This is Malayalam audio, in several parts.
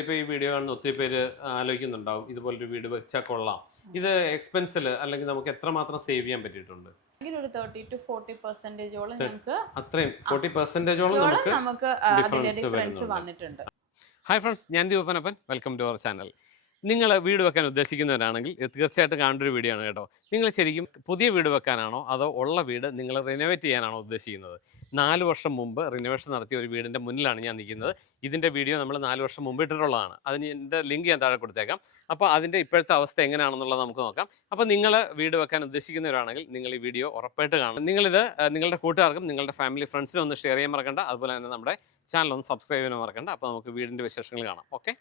ഇപ്പോൾ ഈ വീഡിയോ കാണുന്ന ഒത്തിരി പേര് ആലോചിക്കുന്നുണ്ടാവും ഇതുപോലൊരു വീട് വെച്ചാൽ കൊള്ളാം. ഇത് എക്സ്പെൻസിൽ അല്ലെങ്കിൽ നമുക്ക് എത്രമാത്രം സേവ് ചെയ്യാൻ പറ്റിയിട്ടുണ്ട്? ഒരു 30-40% ഞങ്ങൾക്ക് അത്രയും 40%ഓളം നമുക്ക് അതിന്റെ ഡിഫറൻസ് വരുന്നുണ്ട്. വന്നിട്ടുണ്ട്. ഹായ് ഫ്രണ്ട്സ്, ഞാൻ Deepanappan. Welcome to our channel. നിങ്ങൾ വീട് വെക്കാൻ ഉദ്ദേശിക്കുന്നവരാണെങ്കിൽ ഇത് തീർച്ചയായിട്ടും കാണേണ്ട ഒരു വീഡിയോ ആണ് കേട്ടോ. നിങ്ങൾ ശരിക്കും പുതിയ വീട് വെക്കാനാണോ അതോ ഉള്ള വീട് നിങ്ങൾ റിനോവേറ്റ് ചെയ്യാനാണോ ഉദ്ദേശിക്കുന്നത്? 4 വർഷം മുമ്പ് റിനോവേഷൻ നടത്തിയ ഒരു വീടിൻ്റെ മുന്നിലാണ് ഞാൻ നിൽക്കുന്നത്. ഇതിൻ്റെ വീഡിയോ നമ്മൾ 4 വർഷം മുമ്പ് ഇട്ടിട്ടുള്ളതാണ്. അതിന് എൻ്റെ ലിങ്ക് ഞാൻ താഴെ കൊടുത്തേക്കാം. അപ്പോൾ അതിൻ്റെ ഇപ്പോഴത്തെ അവസ്ഥ എങ്ങനെയാണെന്നുള്ളത് നമുക്ക് നോക്കാം. അപ്പോൾ നിങ്ങൾ വീട് വെക്കാൻ ഉദ്ദേശിക്കുന്നവരാണെങ്കിൽ നിങ്ങൾ ഈ വീഡിയോ ഉറപ്പായിട്ട് കാണും. നിങ്ങളിത് നിങ്ങളുടെ കൂട്ടുകാർക്കും നിങ്ങളുടെ ഫാമിലി ഫ്രണ്ട്സിനും ഒന്ന് ഷെയർ ചെയ്യാൻ മറക്കണ്ട. അതുപോലെ തന്നെ നമ്മുടെ ചാനൽ ഒന്ന് സബ്സ്ക്രൈബ് ചെയ്യാൻ മറക്കണ്ട. അപ്പോൾ നമുക്ക് വീടിൻ്റെ വിശേഷങ്ങൾ കാണാം. ഓക്കെ,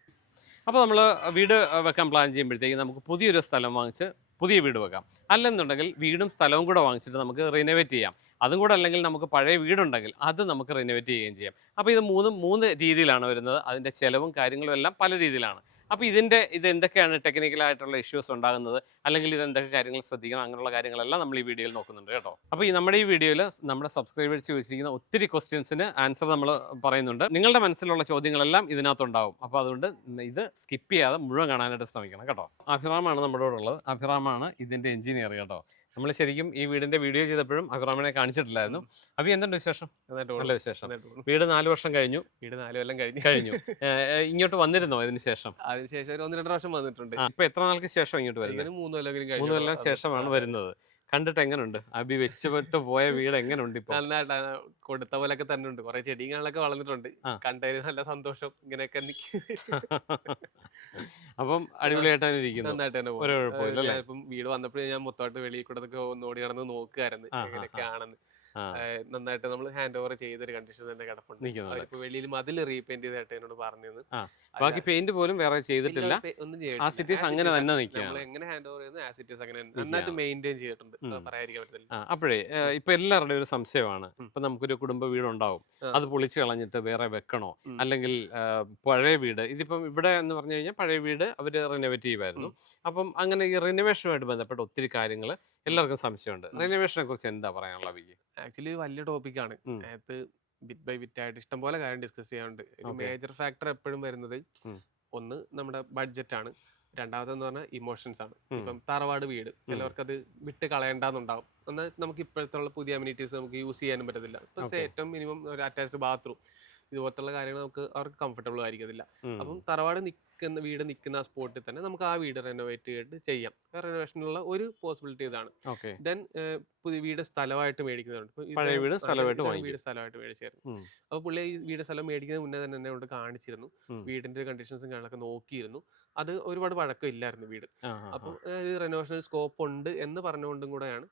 അപ്പോൾ നമ്മൾ വീട് വെക്കാൻ പ്ലാൻ ചെയ്യുമ്പോഴത്തേക്ക് നമുക്ക് പുതിയൊരു സ്ഥലം വാങ്ങിച്ച് പുതിയ വീട് വെക്കാം. അല്ലെന്നുണ്ടെങ്കിൽ വീടും സ്ഥലവും കൂടെ വാങ്ങിച്ചിട്ട് നമുക്ക് റിനോവേറ്റ് ചെയ്യാം. അതും കൂടെ അല്ലെങ്കിൽ നമുക്ക് പഴയ വീടുണ്ടെങ്കിൽ അത് നമുക്ക് റിനോവേറ്റ് ചെയ്യുകയും ചെയ്യാം. അപ്പോൾ ഇത് മൂന്ന് രീതിയിലാണ് വരുന്നത്. അതിൻ്റെ ചിലവും കാര്യങ്ങളും എല്ലാം പല രീതിയിലാണ്. അപ്പോൾ ഇത് എന്തൊക്കെയാണ് ടെക്നിക്കലായിട്ടുള്ള ഇഷ്യൂസ് ഉണ്ടാകുന്നത്, അല്ലെങ്കിൽ ഇത് എന്തൊക്കെ കാര്യങ്ങൾ ശ്രദ്ധിക്കണം, അങ്ങനെയുള്ള കാര്യങ്ങളെല്ലാം നമ്മൾ ഈ വീഡിയോയിൽ നോക്കുന്നുണ്ട് കേട്ടോ. അപ്പോൾ നമ്മുടെ ഈ വീഡിയോയിൽ നമ്മുടെ സബ്സ്ക്രൈബേഴ്സ് ചോദിച്ചിരിക്കുന്ന ഒത്തിരി ക്വസ്റ്റ്യൻസിന് ആൻസർ നമ്മൾ പറയുന്നുണ്ട്. നിങ്ങളുടെ മനസ്സിലുള്ള ചോദ്യങ്ങളെല്ലാം ഇതിനകത്തുണ്ടാവും. അപ്പോൾ അതുകൊണ്ട് ഇത് സ്കിപ്പ് ചെയ്യാതെ മുഴുവൻ കാണാനായിട്ട് ശ്രമിക്കണം കേട്ടോ. അഭിറാമാണ് നമ്മുടെ കൂടെ ഉള്ളത്. അഭിറാമാണ് ഇതിൻ്റെ എഞ്ചിനീയർ കേട്ടോ. നമ്മൾ ശരിക്കും ഈ വീടിന്റെ വീഡിയോ ചെയ്തപ്പോഴും അഭിറാമിനെ കാണിച്ചിട്ടില്ലായിരുന്നു. അഭി, എന്തുണ്ട് വിശേഷം? നല്ല വിശേഷം. വീട് 4 വർഷം കഴിഞ്ഞു. വീട് 4 കൊല്ലം കഴിഞ്ഞു. ഇങ്ങോട്ട് വന്നിരുന്നോ അതിനുശേഷം? അതിനുശേഷം ഒരു 1-2 പ്രാവശ്യം വന്നിട്ടുണ്ട്. ഇപ്പൊ എത്ര നാൾക്ക് ശേഷം ഇങ്ങോട്ട് വരുന്നത്? 3 കൊല്ലം ശേഷമാണ് വരുന്നത്. കണ്ടിട്ട് എങ്ങനെയുണ്ട്? അഭി വെച്ചുപെട്ട് പോയ വീട് എങ്ങനെയുണ്ട് ഇപ്പൊ? നന്നായിട്ട് കൊടുത്ത പോലൊക്കെ തന്നെ ഉണ്ട്. കുറെ ചെടികളൊക്കെ വളർന്നിട്ടുണ്ട്. കണ്ടതിന് നല്ല സന്തോഷം. ഇങ്ങനെയൊക്കെ അപ്പം അടിപൊളിയായിട്ട് തന്നെ ഇരിക്കുന്നു. നന്നായിട്ട് തന്നെ ഒരു കുഴപ്പമില്ല. ഇപ്പം വീട് വന്നപ്പോഴേ ഞാൻ മൊത്തമായിട്ട് വെളിയിൽ കൂടെ ഓടി നടന്ന് നോക്കുമായിരുന്നു എങ്ങനെയൊക്കെയാണെന്ന്. നന്നായിട്ട് നമ്മൾ ഹാൻഡ് ഓവർ ചെയ്തൊരു കണ്ടീഷൻ തന്നെ കിടപ്പുണ്ട്. അവരിപ്പോ വെളിയിൽ മതിൽ റീപെയിന്റ് ചെയ്തായിട്ട് എന്നോട് പറഞ്ഞത്. ബാക്കി പെയിന്റ് പോലും വേറെ ചെയ്തിട്ടില്ല. ഒന്നും അങ്ങനെ തന്നെ നമ്മൾ എങ്ങനെ ഹാൻഡ് ഓവർ ചെയ്യുന്നത് ആസിറ്റീസ് അങ്ങനെ നന്നായിട്ട് മെയിൻറ്റെയിൻ ചെയ്തിട്ടുണ്ട്. പറയാതിരിക്കാൻ പറ്റില്ല. അപ്പോഴേ ഇപ്പൊ എല്ലാവരുടെയും ഒരു സംശയമാണ്, ഇപ്പൊ നമുക്കൊരു കുടുംബ വീടുണ്ടാവും, അത് പൊളിച്ചു കളഞ്ഞിട്ട് വേറെ വെക്കണോ, അല്ലെങ്കിൽ പഴയ വീട്, ഇതിപ്പം ഇവിടെ എന്ന് പറഞ്ഞു കഴിഞ്ഞാൽ പഴയ വീട് അവര് റിനോവേറ്റ് ചെയ്യുമായിരുന്നു. അപ്പം അങ്ങനെ ഈ റിനോവേഷനുമായിട്ട് ബന്ധപ്പെട്ട ഒത്തിരി കാര്യങ്ങൾ എല്ലാവർക്കും സംശയമുണ്ട്. റിനോവേഷനെ കുറിച്ച് എന്താ പറയാനുള്ള വിജയ്? ആക്ച്വലി വലിയ ടോപ്പിക്കാണ്. അതിനകത്ത് ബിറ്റ് ബൈ ബിറ്റ് ആയിട്ട് ഇഷ്ടംപോലെ കാര്യം ഡിസ്കസ് ചെയ്യാനുണ്ട്. ഒരു മേജർ ഫാക്ടർ എപ്പോഴും വരുന്നത് ഒന്ന് നമ്മുടെ ബഡ്ജറ്റ് ആണ്, രണ്ടാമതെന്ന് പറഞ്ഞാൽ ഇമോഷൻസ് ആണ്. ഇപ്പം തറവാട് വീട് ചിലവർക്ക് അത് വിട്ട് കളയണ്ടെന്നുണ്ടാവും. എന്നാൽ നമുക്ക് ഇപ്പോഴത്തെ പുതിയ അമ്യൂണിറ്റീസ് നമുക്ക് യൂസ് ചെയ്യാനും പറ്റത്തില്ല. ഇപ്പൊ ഏറ്റവും മിനിമം ഒരു അറ്റാച്ച്ഡ് ബാത്റൂം ഇതുപോലത്തുള്ള കാര്യങ്ങൾ അവർക്ക് കംഫർട്ടബിൾ ആയിരിക്കത്തില്ല. അപ്പം തറവാട് വീട് നിൽക്കുന്ന സ്പോട്ടിൽ തന്നെ നമുക്ക് ആ വീട് റെനോവേറ്റ് ചെയ്തിട്ട് ചെയ്യാം. റെനോവേഷനുള്ള ഒരു പോസിബിലിറ്റി ഇതാണ്. ദെൻ പുതിയ വീട് സ്ഥലമായിട്ട് മേടിക്കുന്നുണ്ട്. വീട് സ്ഥലമായിട്ട് മേടിച്ചായിരുന്നു. അപ്പൊ പുള്ളി ഈ വീട് സ്ഥലം മേടിക്കുന്നതിന് മുന്നേ തന്നെ എന്നെ കൊണ്ട് കാണിച്ചിരുന്നു. വീടിന്റെ കണ്ടീഷൻസും കാര്യങ്ങളൊക്കെ നോക്കിയിരുന്നു. അത് ഒരുപാട് പഴക്കം ഇല്ലായിരുന്നു വീട്. അപ്പം റെനോവേഷൻ സ്കോപ്പ് ഉണ്ട് എന്ന് പറഞ്ഞുകൊണ്ടും കൂടെയാണ്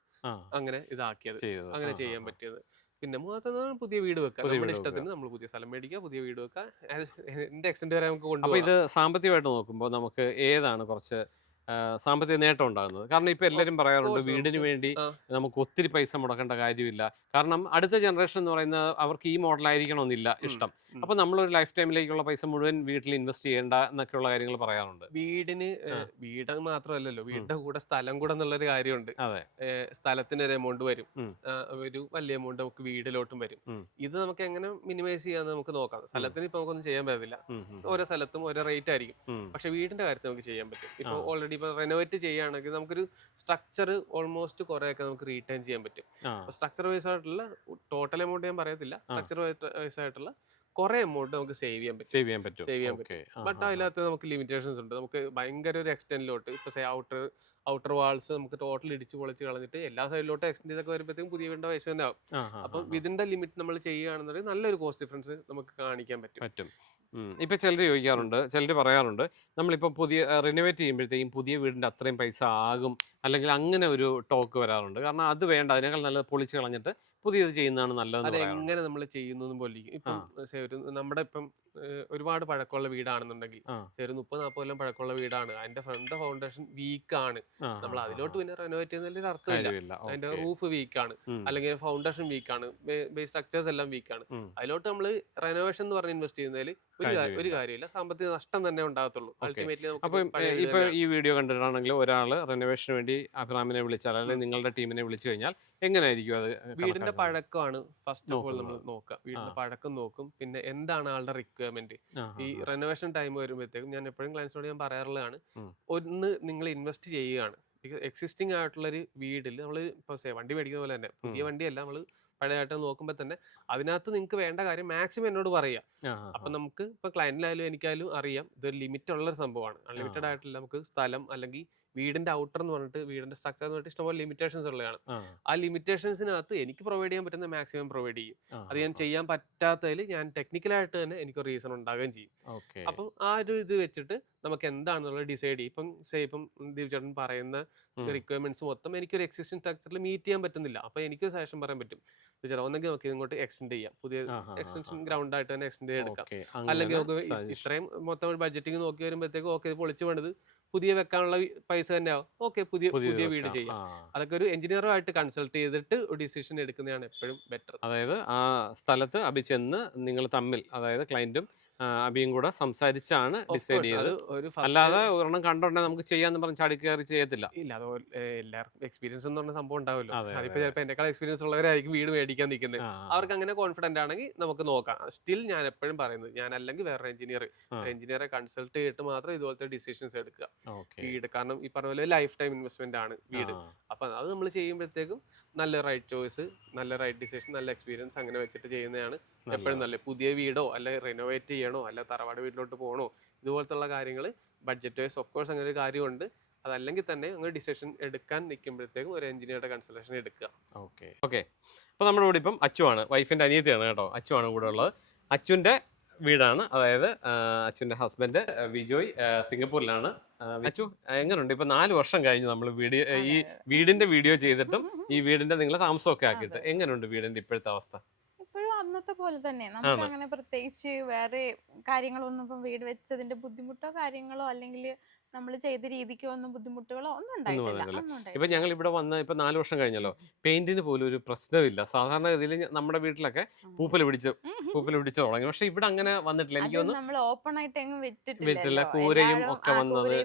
അങ്ങനെ ഇതാക്കിയത്, അങ്ങനെ ചെയ്യാൻ പറ്റിയത്. പിന്നെ പുതിയ വീട് വെക്കാം. നമ്മുടെ ഇഷ്ടത്തിന് നമ്മൾ പുതിയ സ്ഥലം മേടിക്കുക, പുതിയ വീട് വെക്കാം. എന്റെ എക്സ്റ്റെന്റ് വരെ നമുക്ക് കൊണ്ടുപോകാം. ഇത് സാമ്പത്തികമായിട്ട് നോക്കുമ്പോൾ നമുക്ക് ഏതാണ് കുറച്ച് സാമ്പത്തിക നേട്ടം ഉണ്ടാകുന്നത്? കാരണം ഇപ്പൊ എല്ലാവരും പറയാറുണ്ട് വീടിന് വേണ്ടി നമുക്ക് ഒത്തിരി പൈസ മുടക്കേണ്ട കാര്യമില്ല, കാരണം അടുത്ത ജനറേഷൻ എന്ന് പറയുന്നത് അവർക്ക് ഈ മോഡലായിരിക്കണമെന്നില്ല ഇഷ്ടം. അപ്പൊ നമ്മളൊരു ലൈഫ് ടൈമിലേക്കുള്ള പൈസ മുഴുവൻ വീട്ടിൽ ഇൻവെസ്റ്റ് ചെയ്യേണ്ട എന്നൊക്കെയുള്ള കാര്യങ്ങൾ പറയാറുണ്ട്. വീട് മാത്രമല്ലല്ലോ, വീടിന്റെ കൂടെ സ്ഥലം കൂടെ എന്നുള്ളൊരു കാര്യമുണ്ട്. സ്ഥലത്തിന് ഒരു എമൗണ്ട് വരും, ഒരു വലിയ എമൗണ്ട് നമുക്ക് വീടിലോട്ടും വരും. ഇത് നമുക്ക് എങ്ങനെ മിനിമൈസ് ചെയ്യാന്ന് നമുക്ക് നോക്കാം. സ്ഥലത്തിന് ഇപ്പൊ നമുക്കൊന്നും ചെയ്യാൻ പറ്റത്തില്ല, ഓരോ സ്ഥലത്തും ഓരോ റേറ്റ് ആയിരിക്കും. പക്ഷെ വീടിന്റെ കാര്യത്തിൽ നമുക്ക് ചെയ്യാൻ പറ്റും. ഇപ്പൊ ഓൾറെഡി ഇപ്പൊ റെനോവേറ്റ് ചെയ്യുകയാണെങ്കിൽ നമുക്കൊരു സ്ട്രക്ചർ ഓൾമോസ്റ്റ് കുറെ ഒക്കെ നമുക്ക് റീറ്റേൺ ചെയ്യാൻ പറ്റും. സ്ട്രക്ചർ വൈസ് ആയിട്ടുള്ള ടോട്ടൽ എമൗണ്ട് ഞാൻ പറയത്തില്ല, സ്ട്രക്ചർ വൈസ് ആയിട്ടുള്ള കുറെ എമൗണ്ട് നമുക്ക് സേവ് ചെയ്യാൻ പറ്റും. ബട്ട് അതിനകത്ത് നമുക്ക് ലിമിറ്റേഷൻസ് ഉണ്ട്. നമുക്ക് ഭയങ്കര ഒരു എക്സ്റ്റെൻഡിലോട്ട് ഇപ്പൊ ഔട്ടർ വാൾസ് നമുക്ക് ടോട്ടൽ ഇടിച്ച് പൊളിച്ച് കളഞ്ഞിട്ട് എല്ലാ സൈഡിലോട്ട് എക്സ്റ്റെൻഡ് ചെയ്തൊക്കെ വരുമ്പോഴത്തേക്കും പുതിയ വീടിന്റെ പൈസ തന്നെ ആവും. അപ്പം ഇതിന്റെ ലിമിറ്റ് നമ്മൾ ചെയ്യുകയാണെന്നുണ്ടെങ്കിൽ നല്ലൊരു കോസ്റ്റ് ഡിഫറൻസ് നമുക്ക് കാണിക്കാൻ പറ്റും. ഇപ്പം ചിലർ ചോദിക്കാറുണ്ട്, ചിലർ പറയാറുണ്ട് നമ്മളിപ്പം പുതിയ റിനോവേറ്റ് ചെയ്യുമ്പോഴത്തേക്കും പുതിയ വീടിൻ്റെ അത്രയും പൈസ ആകും, അല്ലെങ്കിൽ അങ്ങനെ ഒരു ടോക്ക് വരാറുണ്ട്. കാരണം അത് വേണ്ട, അതിനേക്കാൾ നല്ലത് പൊളിച്ച് കളഞ്ഞിട്ട് പുതിയത് ചെയ്യുന്നതാണ് നല്ലത്. അതെങ്ങനെ നമ്മൾ ചെയ്യുന്നതും പോലെ ഇപ്പം നമ്മുടെ ഇപ്പം ഒരുപാട് പഴക്കമുള്ള വീടാണെന്നുണ്ടെങ്കിൽ ഒരു 30-40 കൊല്ലം പഴക്കമുള്ള വീടാണ്, അതിന്റെ ഫ്രണ്ട് ഫൗണ്ടേഷൻ വീക്കാണ്, നമ്മൾ അതിലോട്ട് പിന്നെ റെനോവേറ്റ് ചെയ്യുന്നതിൽ അർത്ഥമില്ല. അതിന്റെ റൂഫ് വീക്കാണ്, അല്ലെങ്കിൽ ഫൗണ്ടേഷൻ വീക്കാണ്, ബേസ് സ്ട്രക്ചേഴ്സ് എല്ലാം വീക്കാണ്. അതിലോട്ട് നമ്മൾ റെനോവേഷൻ എന്ന് പറഞ്ഞ് ഇൻവെസ്റ്റ് ചെയ്യുന്നതിൽ ഒരു കാര്യമില്ല, സാമ്പത്തിക നഷ്ടം തന്നെ ഉണ്ടാകത്തുള്ളൂ. അൾട്ടിമേറ്റ്ലി അപ്പൊ ഇപ്പൊ ഈ വീഡിയോ കണ്ടിട്ടാണെങ്കിൽ ഒരാൾ റെനോവേഷന് വേണ്ടി അഭിറാമിനെ വിളിച്ചാൽ അല്ലെങ്കിൽ നിങ്ങളുടെ ടീമിനെ വിളിച്ചു കഴിഞ്ഞാൽ എങ്ങനെയായിരിക്കും അത്? വീടിന്റെ പഴക്കമാണ് ഫസ്റ്റ് ഓഫ് ഓൾ നമ്മൾ നോക്കുക. വീടിന്റെ പഴക്കം നോക്കും, പിന്നെ എന്താണ് ആളുടെ റിക്വയർമെന്റ്. ഈ റെനോവേഷൻ ടൈം വരുമ്പോഴത്തേക്കും ഞാൻ എപ്പോഴും ക്ലയൻസിനോട് ഞാൻ പറയാറുള്ളതാണ്, ഒന്ന് നിങ്ങൾ ഇൻവെസ്റ്റ് ചെയ്യുകയാണ്. എക്സിസ്റ്റിംഗ് ആയിട്ടുള്ളൊരു വീട്ടിൽ നമ്മൾ ഇപ്പോൾ വണ്ടി മേടിക്കുന്ന പോലെ തന്നെ, പുതിയ വണ്ടിയല്ല, നമ്മൾ പഴയതായിട്ട് നോക്കുമ്പോൾ തന്നെ അതിനകത്ത് നിങ്ങൾക്ക് വേണ്ട കാര്യം മാക്സിമം എന്നോട് പറയാം. അപ്പൊ നമുക്ക് ഇപ്പൊ ക്ലയന്റിലായാലും എനിക്കായാലും അറിയാം ഇതൊരു ലിമിറ്റ് ഉള്ളൊരു സംഭവമാണ്. അൺലിമിറ്റഡ് ആയിട്ടില്ല. നമുക്ക് സ്ഥലം അല്ലെങ്കിൽ വീടിന്റെ ഔട്ടർ എന്ന് പറഞ്ഞിട്ട്, വീടിന്റെ സ്ട്രക്ചർ എന്ന് പറഞ്ഞിട്ട് ഇഷ്ടംപോലെ ലിമിറ്റേഷൻസ് ഉള്ളതാണ്. ആ ലിമിറ്റേഷൻസിനകത്ത് എനിക്ക് പ്രൊവൈഡ് ചെയ്യാൻ പറ്റുന്ന മാക്സിമം പ്രൊവൈഡ് ചെയ്യും. അത് ഞാൻ ചെയ്യാൻ പറ്റാത്തതിൽ ഞാൻ ടെക്നിക്കലായിട്ട് തന്നെ എനിക്കൊരു റീസൺ ഉണ്ടാകുകയും ചെയ്യും. അപ്പം ആ ഒരു ഇത് വെച്ചിട്ട് നമുക്ക് എന്താണെന്നുള്ളത് ഡിസൈഡ് ചെയ്യും. ഇപ്പം ദീപ് ചേട്ടൻ പറയുന്ന റിക്വയർമെന്റ്സ് മൊത്തം എനിക്കൊരു എക്സിസ്റ്റിംഗ് സ്ട്രക്ചറിൽ മീറ്റ് ചെയ്യാൻ പറ്റുന്നില്ല. അപ്പൊ എനിക്ക് സജഷൻ പറയാൻ പറ്റും, ഒന്നെങ്കിൽ നമുക്ക് ഇങ്ങോട്ട് എക്സ്റ്റെൻഡ് ചെയ്യാം, പുതിയ എക്സ്റ്റൻഷൻ ഗ്രൗണ്ട് ആയിട്ട് തന്നെ എക്സ്റ്റെൻഡ് ചെയ്തെടുക്കാം. അല്ലെങ്കിൽ നമുക്ക് ഇത്രയും മൊത്തം ബഡ്ജറ്റിംഗ് നോക്കി വരുമ്പോഴത്തേക്ക് ഓക്കെ ഇത് പൊളിച്ചു വേണ്ടത് പുതിയ വെക്കാനുള്ള പൈസ തന്നെ ആവും, ഓക്കെ പുതിയ വീട് ചെയ്യാം. അതൊക്കെ ഒരു എഞ്ചിനീയറുമായിട്ട് കൺസൾട്ട് ചെയ്തിട്ട് ഡിസിഷൻ എടുക്കുന്നതാണ് എപ്പോഴും ബെറ്റർ. അതായത് ആ സ്ഥലത്ത് അബി ചെന്ന് നിങ്ങൾ തമ്മിൽ, അതായത് ക്ലയന്റും അബിയും കൂടെ സംസാരിച്ചാണ് ഡിസൈഡ് ചെയ്തത്. അല്ലാതെ ഒരെണ്ണം കണ്ടോണ്ടേ നമുക്ക് ചെയ്യാന്ന് പറഞ്ഞ് ചാടി കയറി ചെയ്യത്തില്ല. ഇല്ല, അത് എല്ലാവർക്കും എക്സ്പീരിയൻസ് എന്ന് പറഞ്ഞ സംഭവം ഉണ്ടാവുമല്ലോ. അതിപ്പോ ചിലപ്പോൾ എന്നെക്കാൾ എക്സ്പീരിയൻസ് ഉള്ളവരായിരിക്കും വീട് മേടിക്കാൻ നിൽക്കുന്നത്. അവർക്ക് അങ്ങനെ കോൺഫിഡന്റ് ആണെങ്കിൽ നമുക്ക് നോക്കാം. സ്റ്റിൽ ഞാൻ എപ്പോഴും പറയുന്നത്, ഞാൻ അല്ലെങ്കിൽ വേറെ എഞ്ചിനീയറെ കൺസൾട്ട് ചെയ്തിട്ട് മാത്രം ഇതുപോലത്തെ ഡിസിഷൻസ് എടുക്കുക വീട്. കാരണം ഈ പറഞ്ഞ പോലെ ലൈഫ് ടൈം ഇൻവെസ്റ്റ്മെന്റ് ആണ് വീട്. അപ്പൊ അത് നമ്മൾ ചെയ്യുമ്പോഴത്തേക്കും നല്ല റൈറ്റ് ചോയ്സ്, നല്ല റൈറ്റ് ഡിസിഷൻ, നല്ല എക്സ്പീരിയൻസ് അങ്ങനെ വെച്ചിട്ട് ചെയ്യുന്നതാണ് എപ്പോഴും നല്ലത്. പുതിയ വീടോ അല്ലെ റിനോവേറ്റ് ചെയ്യണോ അല്ലെ തറവാട് വീട്ടിലോട്ട് പോകണോ ഇതുപോലത്തുള്ള കാര്യങ്ങൾ ബഡ്ജറ്റ് വൈസ് ഓഫ് കോഴ്സ് അങ്ങനെ ഒരു കാര്യമുണ്ട്. അതല്ലെങ്കിൽ തന്നെ അങ്ങനെ ഡിസിഷൻ എടുക്കാൻ നിൽക്കുമ്പോഴത്തേക്കും ഒരു എഞ്ചിനീയറുടെ കൺസൾട്ടേഷൻ എടുക്കുക. ഓക്കെ. അപ്പോൾ നമ്മുടെ കൂടെ ഇപ്പം അച്ചുവാണ്, വൈഫിന്റെ അനിയത്തിയാണ് കേട്ടോ. അച്ചുവാണ് കൂടെ ഉള്ളത്. അച്ചുവിന്റെ വീടാണ്, അതായത് അച്ചുവിന്റെ ഹസ്ബൻഡ് വിജോയ് സിംഗപ്പൂരിലാണ്. അച്ചു, എങ്ങനെയുണ്ട്? ഇപ്പൊ 4 വർഷം കഴിഞ്ഞു നമ്മൾ ഈ വീടിന്റെ വീഡിയോ ചെയ്തിട്ടും ഈ വീടിന്റെ നിങ്ങൾ താമസമൊക്കെ ആക്കിയിട്ട്. എങ്ങനെയുണ്ട് വീടിന്റെ ഇപ്പോഴത്തെ അവസ്ഥ? ഇപ്പോഴും അന്നത്തെ പോലെ തന്നെ നമുക്ക് അങ്ങനെ പ്രത്യേകിച്ച് വേറെ കാര്യങ്ങളൊന്നും, ഇപ്പം വീട് വെച്ചതിന്റെ ബുദ്ധിമുട്ടോ കാര്യങ്ങളോ അല്ലെങ്കിൽ നമ്മൾ ചെയ്ത രീതിക്കോ ഒന്നും ബുദ്ധിമുട്ടുകളോ ഒന്നും ഉണ്ടായിട്ടില്ല. ഇപ്പൊ ഞങ്ങൾ ഇവിടെ വന്ന് ഇപ്പൊ 4 വർഷം കഴിഞ്ഞല്ലോ, പെയിന്റിന് പോലും ഒരു പ്രശ്നമില്ല. സാധാരണ ഇതിൽ നമ്മുടെ വീട്ടിലൊക്കെ പൂപ്പല് പിടിച്ച് തുടങ്ങി. പക്ഷെ ഇവിടെ അങ്ങനെ വന്നിട്ടില്ല. എനിക്ക് തോന്നുന്നു നമ്മൾ ഓപ്പൺ ആയിട്ട് എങ്ങും വിറ്റിട്ടില്ല. കൂരയും ഒക്കെ വന്നത്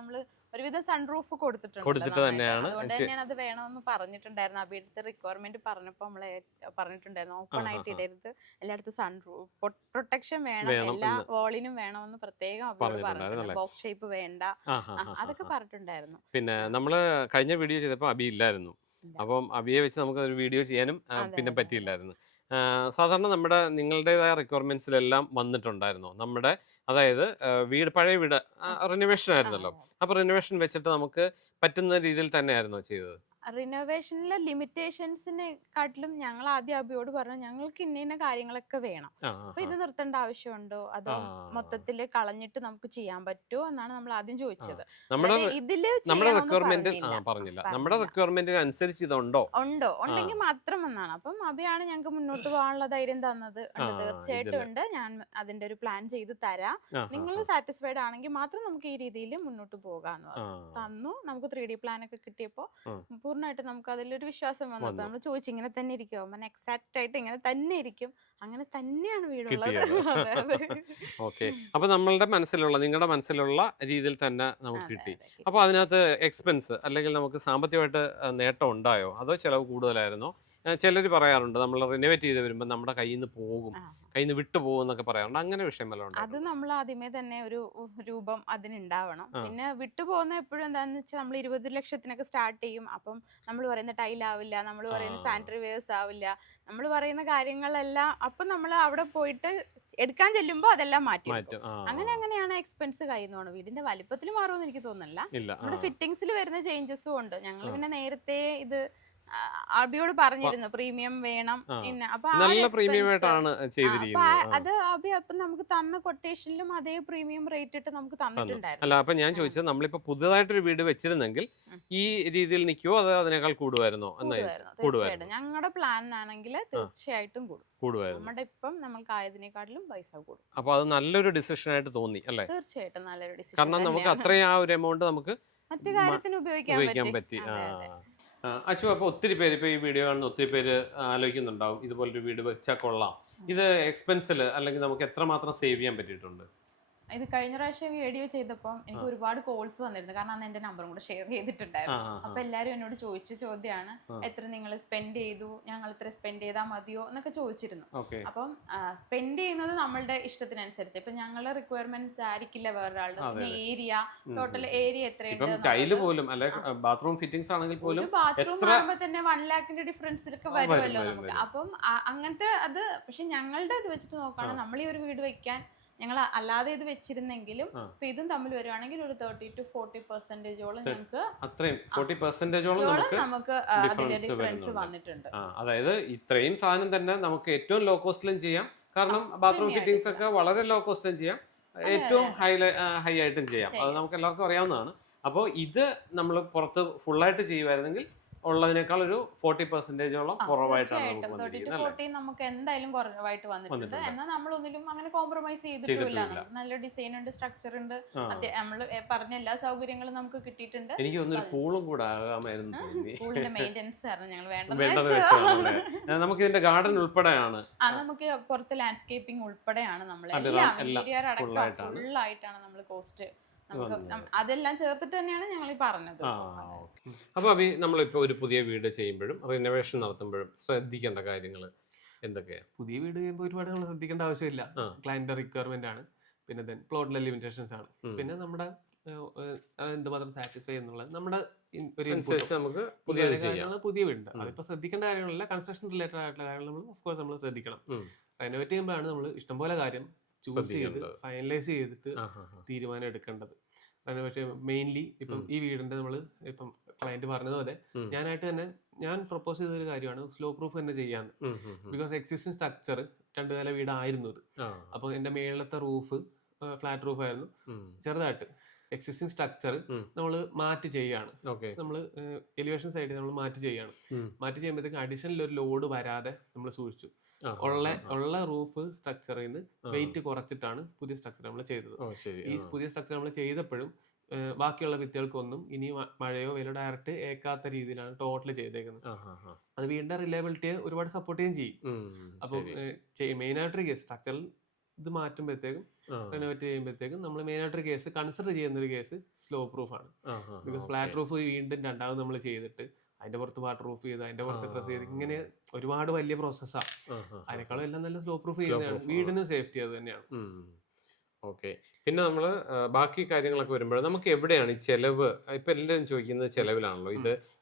നമ്മള് ഒരുവിധം സൺറൂഫ് കൊടുത്തിട്ട് തന്നെയാണ്. അതുകൊണ്ട് തന്നെയാണ് അത് വേണമെന്ന് പറഞ്ഞിട്ടുണ്ടായിരുന്നു. അവിടുത്തെ റിക്വയർമെന്റ് പറഞ്ഞപ്പോ നമ്മളെ പറഞ്ഞിട്ടുണ്ടായിരുന്നു ഓപ്പൺ ആയിട്ട് ഇടരുത്, എല്ലായിടത്തും സൺറൂഫ് പ്രൊട്ടക്ഷൻ വേണം, എല്ലാ വാളിനും വേണമെന്ന് പ്രത്യേകം അവരോട് പറഞ്ഞിട്ടുണ്ട്. ബോക്സ് ഷേപ്പ് വേണ്ട, അതൊക്കെ പറഞ്ഞിട്ടുണ്ടായിരുന്നു. പിന്നെ നമ്മള് കഴിഞ്ഞ വീഡിയോ ചെയ്തപ്പോ അബി ഇല്ലായിരുന്നു. അപ്പം അബിയെ വെച്ച് നമുക്ക് ഒരു വീഡിയോ ചെയ്യാനും പിന്നെ പറ്റിയില്ലായിരുന്നു. സാധാരണ നിങ്ങളുടേതായ റിക്വയർമെന്റ്സിലെല്ലാം വന്നിട്ടുണ്ടായിരുന്നു നമ്മുടെ, അതായത് പഴയ വീട് റിനോവേഷൻ ആയിരുന്നല്ലോ. അപ്പൊ റിനോവേഷൻ വെച്ചിട്ട് നമുക്ക് പറ്റുന്ന രീതിയിൽ തന്നെയായിരുന്നോ ചെയ്തത്? റിനോവേഷനിലെ ലിമിറ്റേഷൻസിനെക്കാട്ടിലും ഞങ്ങൾ ആദ്യം അബിയോട് പറഞ്ഞു, ഞങ്ങൾക്ക് ഇന്ന കാര്യങ്ങളൊക്കെ വേണം, അപ്പൊ ഇത് നിർത്തേണ്ട ആവശ്യമുണ്ടോ അതോ മൊത്തത്തില് കളഞ്ഞിട്ട് നമുക്ക് ചെയ്യാൻ പറ്റുമോ എന്നാണ് നമ്മൾ ആദ്യം ചോദിച്ചത്. നമ്മുടെ റിക്വയർമെന്റ് പറഞ്ഞില്ല, നമ്മുടെ റിക്വയർമെന്റിന് അനുസരിച്ച് ഇതുണ്ടോ ഉണ്ടെങ്കിൽ മാത്രം എന്നാണ്. അപ്പം അബിയാണ് ഞങ്ങൾക്ക് മുന്നോട്ട് പോകാനുള്ള ധൈര്യം തന്നത്. തീർച്ചയായിട്ടും ഉണ്ട്, ഞാൻ അതിന്റെ ഒരു പ്ലാൻ ചെയ്ത് തരാം, നിങ്ങൾ സാറ്റിസ്ഫൈഡ് ആണെങ്കിൽ മാത്രം നമുക്ക് ഈ രീതിയിൽ മുന്നോട്ട് പോകാന്ന് തന്നു. നമുക്ക് 3D പ്ലാൻ ഒക്കെ കിട്ടിയപ്പോ പൂർണ്ണമായിട്ട് നമുക്ക് അതിലൊരു വിശ്വാസം വന്നപ്പോ നമ്മൾ ചോദിച്ചു ഇങ്ങനെ തന്നെ ഇരിക്കുമോ, അങ്ങനെ എക്സാക്ട് ആയിട്ട് ഇങ്ങനെ തന്നെ ഇരിക്കും, അങ്ങനെ തന്നെയാണ് വീടുള്ളത്. ഓക്കെ. അപ്പൊ നിങ്ങളുടെ മനസ്സിലുള്ള രീതിയിൽ തന്നെ നമുക്ക് കിട്ടി. അപ്പൊ അതിനകത്ത് എക്സ്പെൻസ് അല്ലെങ്കിൽ നമുക്ക് സാമ്പത്തികമായിട്ട് നേട്ടം ഉണ്ടായോ അതോ ചെലവ് കൂടുതലായിരുന്നോ? ചിലർ പറയാറുണ്ട് നമ്മൾ റിനോവേറ്റ് ചെയ്ത് വരുമ്പോൾ നമ്മുടെ കയ്യിൽ നിന്ന് വിട്ടുപോകും എന്നൊക്കെ പറയാറുണ്ട്. അങ്ങനെ വിഷയം വല്ലതും? അത് നമ്മൾ ആദ്യമേ തന്നെ ഒരു രൂപം അതിനുണ്ടാവണം. പിന്നെ വിട്ടുപോകുന്ന എപ്പോഴും എന്താന്ന് വെച്ചാൽ നമ്മൾ 20 ലക്ഷത്തിനൊക്കെ സ്റ്റാർട്ട് ചെയ്യും. അപ്പം നമ്മൾ പറയുന്ന ടൈൽ ആവില്ല, നമ്മൾ പറയുന്ന സാനിറ്ററി വെയർസ് ആവില്ല, നമ്മൾ പറയുന്ന കാര്യങ്ങളെല്ലാം അപ്പം നമ്മൾ അവിടെ പോയിട്ട് എടുക്കാൻ ചെല്ലുമ്പോൾ അതെല്ലാം മാറ്റി. അങ്ങനെയാണ് എക്സ്പെൻസ് കഴിയുന്നതാണ്. വീടിന്റെ വലിപ്പത്തിൽ മാറുമെന്ന് എനിക്ക് തോന്നുന്നില്ല. നമ്മുടെ ഫിറ്റിംഗ്സിൽ വരുന്ന ചേഞ്ചസും ഉണ്ട്. ഞങ്ങൾ പിന്നെ നേരത്തെ ഇത് അബിയോട് പറഞ്ഞിരുന്നു പ്രീമിയം വേണം. പിന്നെ നല്ല പ്രീമിയം ആയിട്ടാണ് ചെയ്തിരിക്കുന്നത്. അത് അബി അപ്പം നമുക്ക് തന്ന കൊട്ടേഷനിലും അതേ പ്രീമിയം റേറ്റ് ഇട്ട് നമുക്ക് തന്നിട്ടുണ്ടായിരുന്നു. അല്ല, അപ്പൊ ഞാൻ ചോദിച്ചത് നമ്മളിപ്പോ പുതുതായിട്ടൊരു വീട് വെച്ചിരുന്നെങ്കിൽ ഈ രീതിയിൽ നിൽക്കുവോ അതോ അതിനേക്കാൾ കൂടുമായിരുന്നോ? തീർച്ചയായിട്ടും ഞങ്ങളുടെ പ്ലാൻ ആണെങ്കിൽ തീർച്ചയായിട്ടും കൂടുമായിരുന്നു. നമ്മുടെ ഇപ്പം നമ്മൾക്ക് ആയതിനെക്കാട്ടിലും പൈസ കൂടും. അപ്പൊ അത് നല്ലൊരു ഡിസിഷൻ ആയിട്ട് തോന്നി അല്ലേ? തീർച്ചയായിട്ടും നല്ലൊരു ഡിസിഷൻ. കാരണം നമുക്ക് അത്രയും ആ ഒരു എമൗണ്ട് നമുക്ക് മറ്റു കാര്യത്തിന് ഉപയോഗിക്കാൻ പറ്റി. അച്ചു, അപ്പോൾ ഒത്തിരി പേര് ഇപ്പോൾ ഈ വീഡിയോ കാണുന്ന ഒത്തിരി പേര് ആലോചിക്കുന്നുണ്ടാവും ഇതുപോലൊരു വീട് വെച്ചാൽ കൊള്ളാം. ഇത് എക്സ്പെൻസിൽ അല്ലെങ്കിൽ നമുക്ക് എത്രമാത്രം സേവ് ചെയ്യാൻ പറ്റിയിട്ടുണ്ട്? ഇത് കഴിഞ്ഞ പ്രാവശ്യം വീഡിയോ ചെയ്തപ്പോൾ എനിക്ക് ഒരുപാട് കോൾസ് വന്നിരുന്നു. കാരണം അന്ന് എന്റെ നമ്പറും കൂടെ ഷെയർ ചെയ്തിട്ടുണ്ടായിരുന്നു. അപ്പൊ എല്ലാരും എന്നോട് ചോദിച്ച ചോദ്യമാണ്, എത്ര നിങ്ങൾ സ്പെൻഡ് ചെയ്തു, ഞങ്ങൾ ഇത്ര സ്പെൻഡ് ചെയ്താൽ മതിയോ എന്നൊക്കെ ചോദിച്ചിരുന്നു. അപ്പം സ്പെൻഡ് ചെയ്യുന്നത് നമ്മളുടെ ഇഷ്ടത്തിനനുസരിച്ച്. ഇപ്പൊ ഞങ്ങളുടെ റിക്വയർമെന്റ്സ് ആയിരിക്കില്ല വേറൊരാളുടെ. പിന്നെ ഏരിയ, ടോട്ടൽ ഏരിയ എത്രയുണ്ട്, ടൈല് പോലും അല്ലെ ബാത്റൂം ഫിറ്റിംഗ്സ് ആണെങ്കിൽ പോലും ബാത്റൂം ആകുമ്പോ തന്നെ 1 lakhന്റെ ഡിഫറൻസിലൊക്കെ വരുമല്ലോ നമുക്ക്. അപ്പം അങ്ങനത്തെ അത്. പക്ഷെ ഞങ്ങളുടെ ഇത് വെച്ചിട്ട് നോക്കുകയാണെങ്കിൽ നമ്മൾ ഈ ഒരു വീട് വെക്കാൻ ഞങ്ങൾ അല്ലാതെ ഇത് വെച്ചിരുന്നെങ്കിലും ഇപ്പൊ ഇതും തമ്മിൽ വരുവാണെങ്കിൽ ഒരു 30 to 40% ഞങ്ങൾക്ക് അത്രയും 40% നമുക്ക് അതിന്റെ ഡിഫറൻസ് വന്നിട്ടുണ്ട്. അതായത് ഇത്രയും സാധനം തന്നെ നമുക്ക് ഏറ്റവും ലോ കോസ്റ്റിലും ചെയ്യാം. കാരണം ബാത്റൂം ഫിറ്റിംഗ്സ് ഒക്കെ വളരെ ലോ കോസ്റ്റിലും ചെയ്യാം, ഏറ്റവും ഹൈ ആയിട്ടും ചെയ്യാം. അത് നമുക്ക് എല്ലാവർക്കും അറിയാവുന്നതാണ്. അപ്പോൾ ഇത് നമ്മൾ പുറത്ത് ഫുള്ളായിട്ട് ചെയ്യുമായിരുന്നെങ്കിൽ ഉള്ളതിനേക്കാൾ ഒരു 40%ഓളം കുറവായിട്ടാണ് നമുക്ക് എന്തായാലും കുറവായിട്ട് വന്നിട്ടുണ്ട്. എന്നാൽ നമ്മളൊന്നിലും അങ്ങനെ കോംപ്രമൈസ് ചെയ്തിട്ടില്ല. നല്ല ഡിസൈൻ ഉണ്ട്, സ്ട്രക്ചർ ഉണ്ട്, നമ്മൾ പറഞ്ഞ എല്ലാ സൗകര്യങ്ങളും നമുക്ക് കിട്ടിയിട്ടുണ്ട്. എനിക്ക് തോന്നുന്നു പൂളും കൂടെ ആകാമായിരുന്നു. പൂളിന്റെ മെയിൻ്റെനൻസ് കാരണം ഞങ്ങൾ നമുക്ക് ഇതിന്റെ ഗാർഡൻ ഉൾപ്പെടെയാണ്, നമുക്ക് പുറത്ത് ലാൻഡ്സ്കേപ്പിംഗ് ഉൾപ്പെടെയാണ് നമ്മൾ എല്ലാം ഇന്റീരിയർ അടക്കം ഫുള്ളായിട്ടാണ് നമ്മൾ കോസ്റ്റ് അതെല്ലാം ചേർത്തിട്ട് തന്നെയാണ് ഞങ്ങൾ ഈ പറഞ്ഞത്. അപ്പൊ അഭി, നമ്മളിപ്പോ ഒരു പുതിയ വീട് ചെയ്യുമ്പോഴും റിനോവേഷൻ നടത്തുമ്പോഴും ശ്രദ്ധിക്കേണ്ട കാര്യങ്ങൾ എന്തൊക്കെയാണ്? പുതിയ വീട് ചെയ്യുമ്പോൾ ഒരുപാട് നമ്മൾ ശ്രദ്ധിക്കേണ്ട ആവശ്യമില്ല. ക്ലയന്റ് റിക്വയർമെന്റ് ആണ്, പിന്നെ പ്ലോട്ടിലെ ലിമിറ്റേഷൻസ് ആണ്, പിന്നെ നമ്മുടെ എന്തുമാത്രം സാറ്റിസ്ഫൈ എന്നുള്ളത് നമ്മുടെ നമുക്ക് പുതിയ വീടുണ്ട്. അതിപ്പോ ശ്രദ്ധിക്കേണ്ട കാര്യങ്ങളല്ല, കൺസ്ട്രക്ഷൻ റിലേറ്റഡ് ആയിട്ടുള്ള കാര്യങ്ങൾ നമ്മൾ ശ്രദ്ധിക്കണം. റെനോവേറ്റ് ചെയ്യുമ്പോഴാണ് നമ്മൾ ഇഷ്ടംപോലെ കാര്യം ചൂസ് ചെയ്ത് ഫൈനലൈസ് ചെയ്തിട്ട് തീരുമാനം എടുക്കേണ്ടത്. റെനോവേറ്റ് മെയിൻലി ഇപ്പം ഈ വീടിന്റെ നമ്മൾ ഇപ്പം ക്ലയന്റ് പറഞ്ഞതുപോലെ ഞാൻ പ്രപ്പോസ് ചെയ്തൊരു കാര്യമാണ് സ്ലോ പ്രൂഫ് തന്നെ ചെയ്യാന്ന്. ബിക്കോസ് എക്സിസ്റ്റിംഗ് സ്ട്രക്ചർ 2 നില വീടായിരുന്നു ഇത്. അപ്പൊ എന്റെ മേളത്തെ റൂഫ് ഫ്ലാറ്റ് റൂഫ് ആയിരുന്നു. ചെറുതായിട്ട് എക്സിസ്റ്റിംഗ് സ്ട്രക്ചർ നമ്മൾ മാറ്റി ചെയ്യാണ്. നമ്മൾ എലിവേഷൻ സൈഡിൽ നമ്മൾ മാറ്റി ചെയ്യാണ്. മാറ്റി ചെയ്യുമ്പോഴത്തേക്കും അഡീഷണൽ ഒരു ലോഡ് വരാതെ നമ്മൾ സൂക്ഷിച്ചു. ഉള്ള റൂഫ് സ്ട്രക്ചറിൽ നിന്ന് വെയിറ്റ് കുറച്ചിട്ടാണ് പുതിയ സ്ട്രക്ചർ നമ്മൾ ചെയ്തത്. ഈ പുതിയ സ്ട്രക്ചർ നമ്മൾ ചെയ്തപ്പോഴും ബാക്കിയുള്ള ഭിത്തികൾക്കൊന്നും ഇനി മഴയോ വെയിലോ ഡയറക്റ്റ് ഏക്കാത്ത രീതിയിലാണ് ടോട്ടൽ ചെയ്തേക്കുന്നത്. അത് വീടിന്റെ റിലയബിലിറ്റിയെ ഒരുപാട് സപ്പോർട്ട് ചെയ്യുകയും ചെയ്യും. അപ്പം മെയിൻ ആയിട്ടൊരു കേസ് സ്ട്രക്ചറിൽ ഇത് മാറ്റുമ്പോഴത്തേക്കും റെനോവേറ്റ് ചെയ്യുമ്പോഴത്തേക്കും നമ്മൾ മെയിൻ ആയിട്ടൊരു കേസ് കൺസിഡർ ചെയ്യുന്ന ഒരു കേസ് സ്ലോ പ്രൂഫ് ആണ്. ബിക്കോസ് ഫ്ലാറ്റ് റൂഫ് വീണ്ടും രണ്ടാമത് നമ്മൾ ചെയ്തിട്ട് അതിന്റെ പുറത്ത് വാട്ടർ പ്രൂഫ് ചെയ്ത് അതിന്റെ പുറത്ത് പ്രസ് ചെയ്ത് ഇങ്ങനെ ഒരുപാട് വലിയ പ്രോസസ്സാണ്. അതിനേക്കാളും എല്ലാം നല്ല സ്ലോ പ്രൂഫ് ചെയ്യുന്നതാണ്, വീടിനും സേഫ്റ്റി അത് തന്നെയാണ്. ഓക്കെ. പിന്നെ നമ്മൾ ബാക്കി കാര്യങ്ങളൊക്കെ വരുമ്പോൾ നമുക്ക് എവിടെയാണ് ഈ ചെലവ്? ഇപ്പം എല്ലാവരും ചോദിക്കുന്നത് ചെലവിലാണല്ലോ.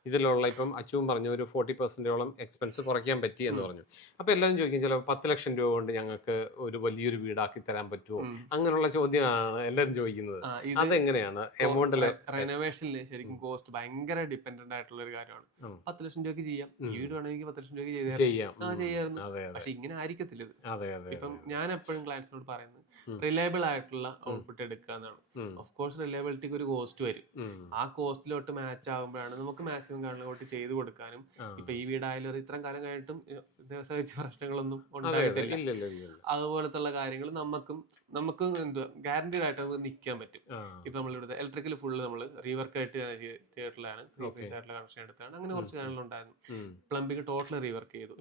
ഇതിലുള്ള ഇപ്പം അച്ചുവും പറഞ്ഞു ഒരു 40%ഓളം എക്സ്പെൻസ് കുറയ്ക്കാൻ പറ്റി എന്ന് പറഞ്ഞു. അപ്പം എല്ലാവരും ചോദിക്കും ചിലപ്പോൾ 10 ലക്ഷം രൂപ കൊണ്ട് ഞങ്ങൾക്ക് ഒരു വലിയൊരു വീടാക്കി തരാൻ പറ്റുമോ? അങ്ങനെയുള്ള ചോദ്യമാണ് എല്ലാവരും ചോദിക്കുന്നത്. അതെങ്ങനെയാണ് എമൗണ്ടില്? റെനോവേഷനിൽ ശരിക്കും കോസ്റ്റ് ഭയങ്കര ഡിപ്പെൻഡന്റ് ആയിട്ടുള്ള ഒരു കാര്യമാണ്. 10 ലക്ഷം രൂപയ്ക്ക് ചെയ്യാം, ഈ വീട് വേണമെങ്കിൽ 10 ലക്ഷം രൂപയ്ക്ക് ചെയ്യാമായിരുന്നു. പക്ഷെ ഇങ്ങനെ ആയിരിക്കത്തില്ല ഇത്. ഇപ്പം ഞാൻ എപ്പോഴും ക്ലയൻസിനോട് പറയുന്നത് റിലയബിൾ ആയിട്ടുള്ള ഔട്ട്പുട്ട് എടുക്കുക എന്നാണ്. ഓഫ് കോഴ്സ് റിലയബിലിറ്റിക്ക് ഒരു കോസ്റ്റ് വരും. ആ കോസ്റ്റിലോട്ട് മാച്ച് ആകുമ്പോഴാണ് നമുക്ക് മാക്സിമം കാര്യങ്ങളോട്ട് ചെയ്തു കൊടുക്കാനും. ഇപ്പൊ ഈ വീടായാലും ഇത്രയും കാലം കഴിഞ്ഞിട്ടും ദിവസം വെച്ച് പ്രശ്നങ്ങളൊന്നും ഉണ്ടായിട്ടില്ല. അതുപോലത്തുള്ള കാര്യങ്ങൾ നമുക്കും എന്ത് ഗ്യാരണ്ടീഡ് ആയിട്ട് നമുക്ക് നിൽക്കാൻ പറ്റും. ഇപ്പൊ നമ്മളിവിടെ ഇലക്ട്രിക്കൽ ഫുള്ള് നമ്മൾ റീവർക്ക് ആയിട്ട് ചെയ്തിട്ടുള്ളതാണ്, 3 phase ആയിട്ടുള്ള കണക്ഷൻ എടുത്താണ്. അങ്ങനെ കുറച്ച് കാര്യങ്ങൾ ഉണ്ടായിരുന്നു. പ്ലംബിംഗ് ടോട്ടൽ റീവർക്ക് ചെയ്തു,